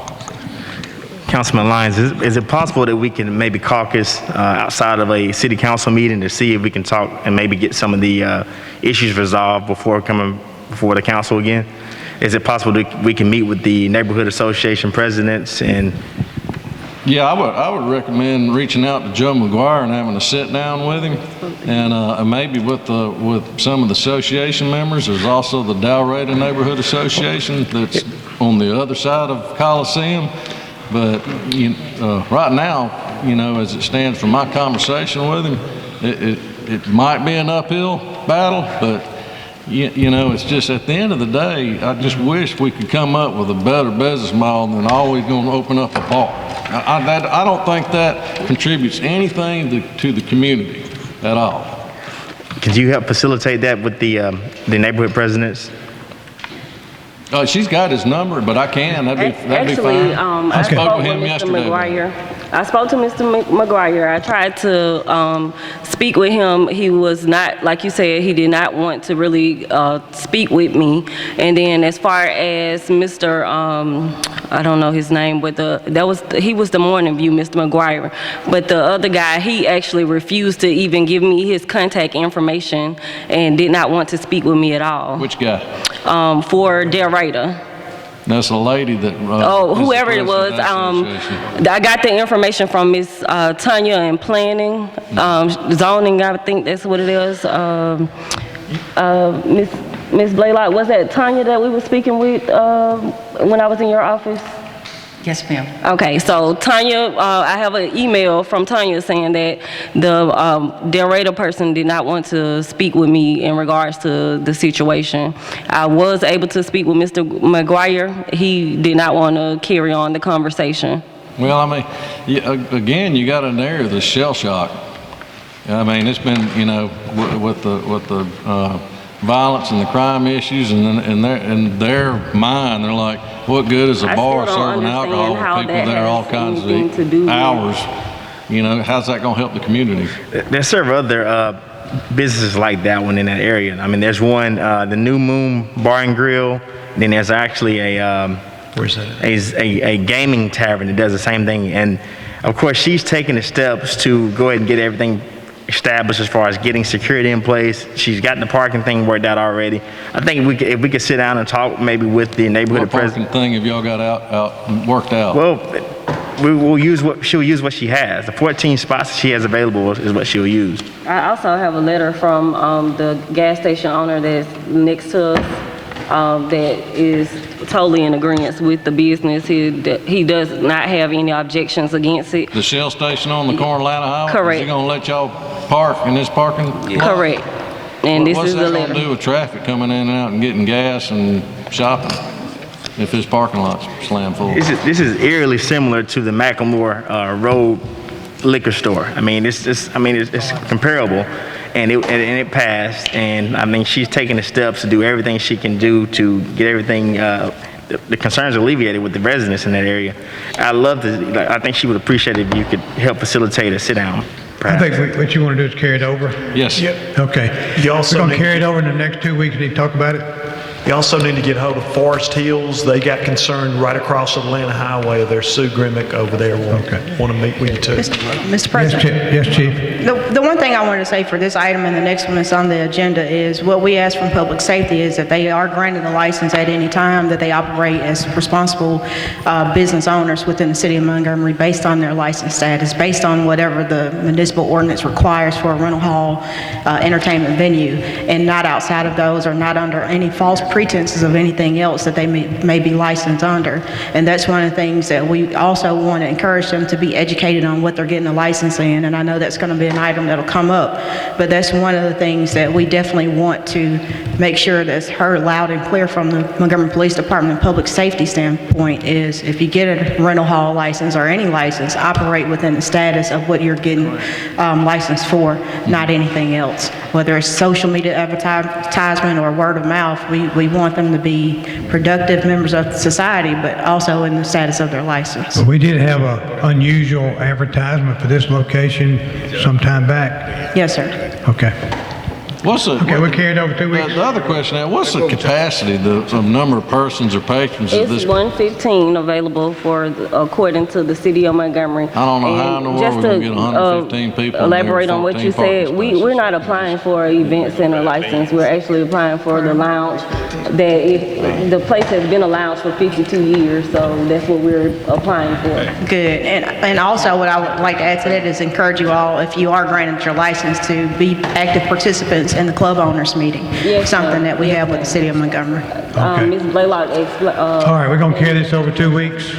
Councilman Lyons, is it possible that we can maybe caucus outside of a city council meeting to see if we can talk and maybe get some of the issues resolved before coming before the council again. Is it possible that we can meet with the neighborhood association presidents and? Yeah, I would recommend reaching out to Joe McGuire and having a sit down with him, and maybe with some of the association members. There's also the Dalrata Neighborhood Association that's on the other side of Coliseum. But right now, as it stands from my conversation with him, it might be an uphill battle, but it's just at the end of the day, I just wish we could come up with a better business model than always going to open up a bar. I don't think that contributes anything to the community at all. Could you help facilitate that with the neighborhood presidents? She's got his number, but I can. That'd be Actually, fine. I spoke with him Mr. yesterday. McGuire. I spoke to Mr. McGuire. I tried to speak with him. He was not, like you said, he did not want to really speak with me. And then as far as Mr. I don't know his name, but he was the Morning View, Mr. McGuire. But the other guy, he actually refused to even give me his contact information and did not want to speak with me at all. Which guy? For Dalrata. That's a lady that. Whoever it was. I got the information from Miss Tanya in planning, zoning. I think that's what it is. Miss Blaylock, was that Tanya that we were speaking with when I was in your office? Yes, ma'am. Okay, so Tanya, I have an email from Tanya saying that the Dalrata person did not want to speak with me in regards to the situation. I was able to speak with Mr. McGuire. He did not want to carry on the conversation. Well, I mean, again, you got an area of the shell shock. I mean, it's been, with the violence and the crime issues, and in their mind, they're like, what good is a bar serving alcohol with people there all kinds of hours? How's that going to help the community? There's several other businesses like that one in that area. I mean, there's one, the New Moon Bar and Grill. Then there's actually Where's that? a gaming tavern that does the same thing. And of course, she's taking the steps to go ahead and get everything established as far as getting security in place. She's got the parking thing worked out already. I think if we could sit down and talk maybe with the neighborhood president. What parking thing have y'all got out worked out? Well, she'll use what she has. The 14 spots she has available is what she'll use. I also have a letter from the gas station owner that's next to us that is totally in agreement with the business. He does not have any objections against it. The Shell station on the corner of Atlanta Highway? Correct. Is he going to let y'all park in this parking lot? Correct. And this is the What's that letter. going to do with traffic coming in and out and getting gas and shopping if his parking lot's slammed full? This is eerily similar to the Macklemore Road liquor store. I mean, it's comparable, and it passed. And I mean, she's taking the steps to do everything she can do to get everything. The concerns alleviated with the residents in that area. I think she would appreciate it if you could help facilitate a sit down. I think what you want to do is carry it over. Yes. Okay. You We're also going to need- carry it over in the next 2 weeks. Need to talk about it. You also need to get hold of Forest Hills. They got concerned right across Atlanta Highway. There's Sue Grimmick over there. Want to meet with you too. Mr. President. Yes, Chief. The one thing I wanted to say for this item and the next one that's on the agenda is what we ask from public safety is that they are granted a license at any time, that they operate as responsible business owners within the city of Montgomery based on their license status, based on whatever the municipal ordinance requires for a rental hall entertainment venue, and not outside of those or not under any false pretenses of anything else that they may be licensed under. And that's one of the things that we also want to encourage them to be educated on what they're getting a license in. And I know that's going to be an item that'll come up, but that's one of the things that we definitely want to make sure that's heard loud and clear from the Montgomery Police Department public safety standpoint is if you get a rental hall license or any license, operate within the status of what you're getting licensed for, not anything else. Whether it's social media advertisement or word of mouth, we want them to be productive members of society, but also in the status of their license. But we did have an unusual advertisement for this location some time back. Yes, sir. Okay. Okay, we'll carry it over 2 weeks. The other question, what's the capacity, the number of persons or patrons of this? It's 115 available for, according to the city of Montgomery. I don't know how in the world we're gonna get 115 people in there, Elaborate on what 14 you said. parking We're not applying for an event center license. We're actually applying for the lounge. The place has been a lounge for 52 years, so that's what we're applying for. Good. And also what I would like to add to that is encourage you all, if you are granted your license, to be active participants in the club owners meeting. Yes, something ma'am. that we have with the city of Montgomery. Ms. Blaylock All right, we're going to carry this over 2 weeks,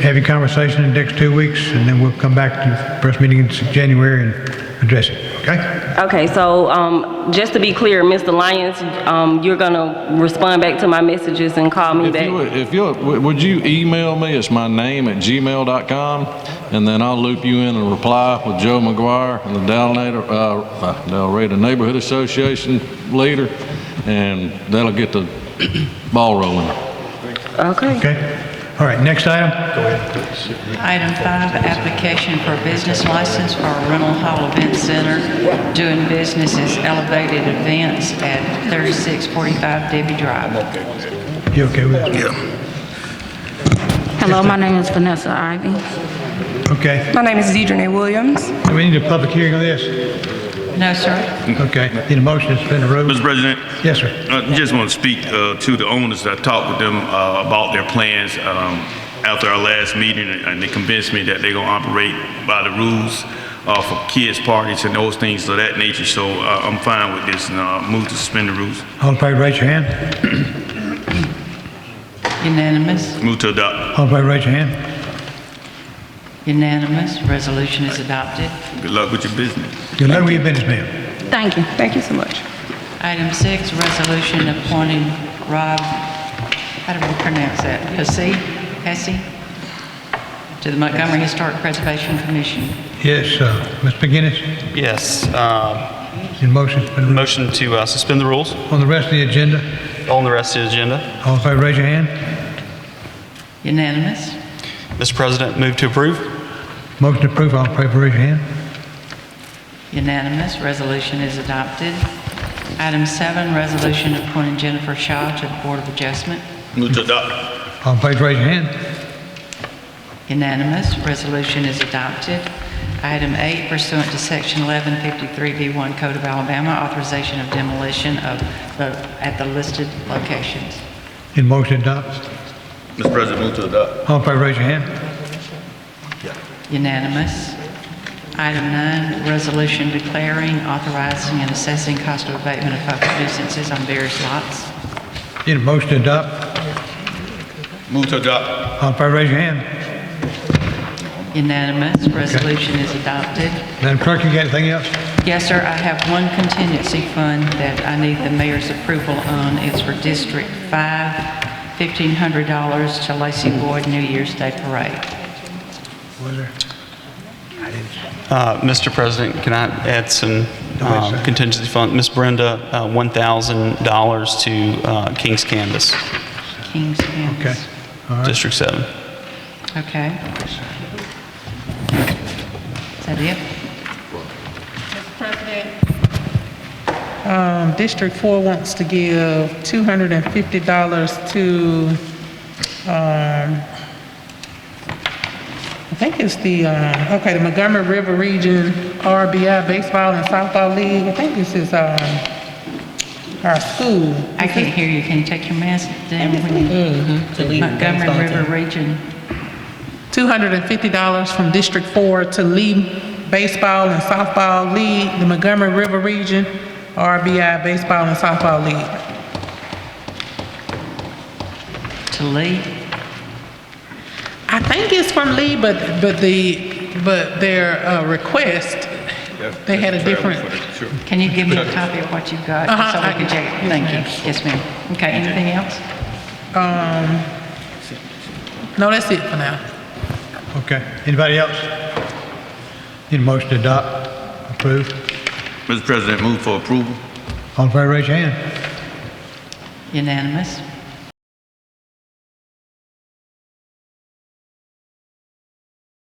have your conversation in the next 2 weeks, and then we'll come back to the first meeting in January and address it, okay? Okay, so just to be clear, Mr. Lyons, you're gonna respond back to my messages and call me back? Would you email me? It's my name at gmail.com, and then I'll loop you in and reply with Joe McGuire and the Delrata Neighborhood Association leader, and that'll get the ball rolling. Okay. Okay. All right, next item. Item 5, application for a business license for a rental hall event center doing business as Elevated Events at 3645 Debbie Drive. You okay with that? Yeah. Hello, my name is Vanessa Ivy. Okay. My name is Deidre Williams. Do we need a public hearing on this? No, sir. Okay. Need a motion to suspend the rules? Mr. President? Yes, sir. I just want to speak to the owners. I talked with them about their plans after our last meeting, and they convinced me that they're going to operate by the rules for kids' parties and those things of that nature. So I'm fine with this, and move to suspend the rules. All in favor, raise your hand. Unanimous. Move to adopt. All in favor, raise your hand. Unanimous. Resolution is adopted. Good luck with your business. Good luck with your business, ma'am. Thank you. Thank you so much. Item 6, resolution appointing Rob, how do we pronounce that? Hesse to the Montgomery Historic Preservation Commission. Yes, Ms. McGinnis, Yes. need a motion to suspend the rules? Motion to suspend the rules On the rest of the agenda, on the rest of the agenda. all in favor, raise your hand. Unanimous. Mr. President, move to approve. Motion approved, all in favor, raise your hand. Unanimous. Resolution is adopted. Item 7, resolution appointing Jennifer Shaw to the Board of Adjustment. Move to adopt. All in favor, raise your hand. Unanimous. Resolution is adopted. Item 8, pursuant to Section 1153B1 Code of Alabama, authorization of demolition at the listed locations. Need a motion to adopt. Mr. President, move to adopt. All in favor, raise your hand. Unanimous. Item 9, resolution declaring, authorizing, and assessing cost of abatement of public nuisances on various lots. Need a motion to adopt. Move to adopt. All in favor, raise your hand. Unanimous. Resolution is adopted. Madam Clerk, you got anything else? Yes, sir. I have one contingency fund that I need the mayor's approval on. It's for District 5, $1,500 to Lacey Boyd New Year's Day Parade. Was there? Mr. President, can I add some contingency fund? Ms. Brenda, $1,000 to King's Canvas, King's Canvas. Okay. All right. District 7. Okay. Is that it? District 4 wants to give $250 to, I think it's the Montgomery River Region RBI Baseball and Softball League. I think this is our school. I can't hear you. Can you take your mask down? Montgomery River Region. $250 from District 4 to Lee Baseball and Softball League, the Montgomery River Region RBI Baseball and Softball League. To Lee? I think it's from Lee, but their request, they had a different. Can you give me a copy of what you've got so we can check it? Thank you. Yes, ma'am. Okay, anything else? No, that's it for now. Okay. Anybody else? Need a motion to adopt, approve. Mr. President, move for approval. All in favor, raise your hand. Unanimous.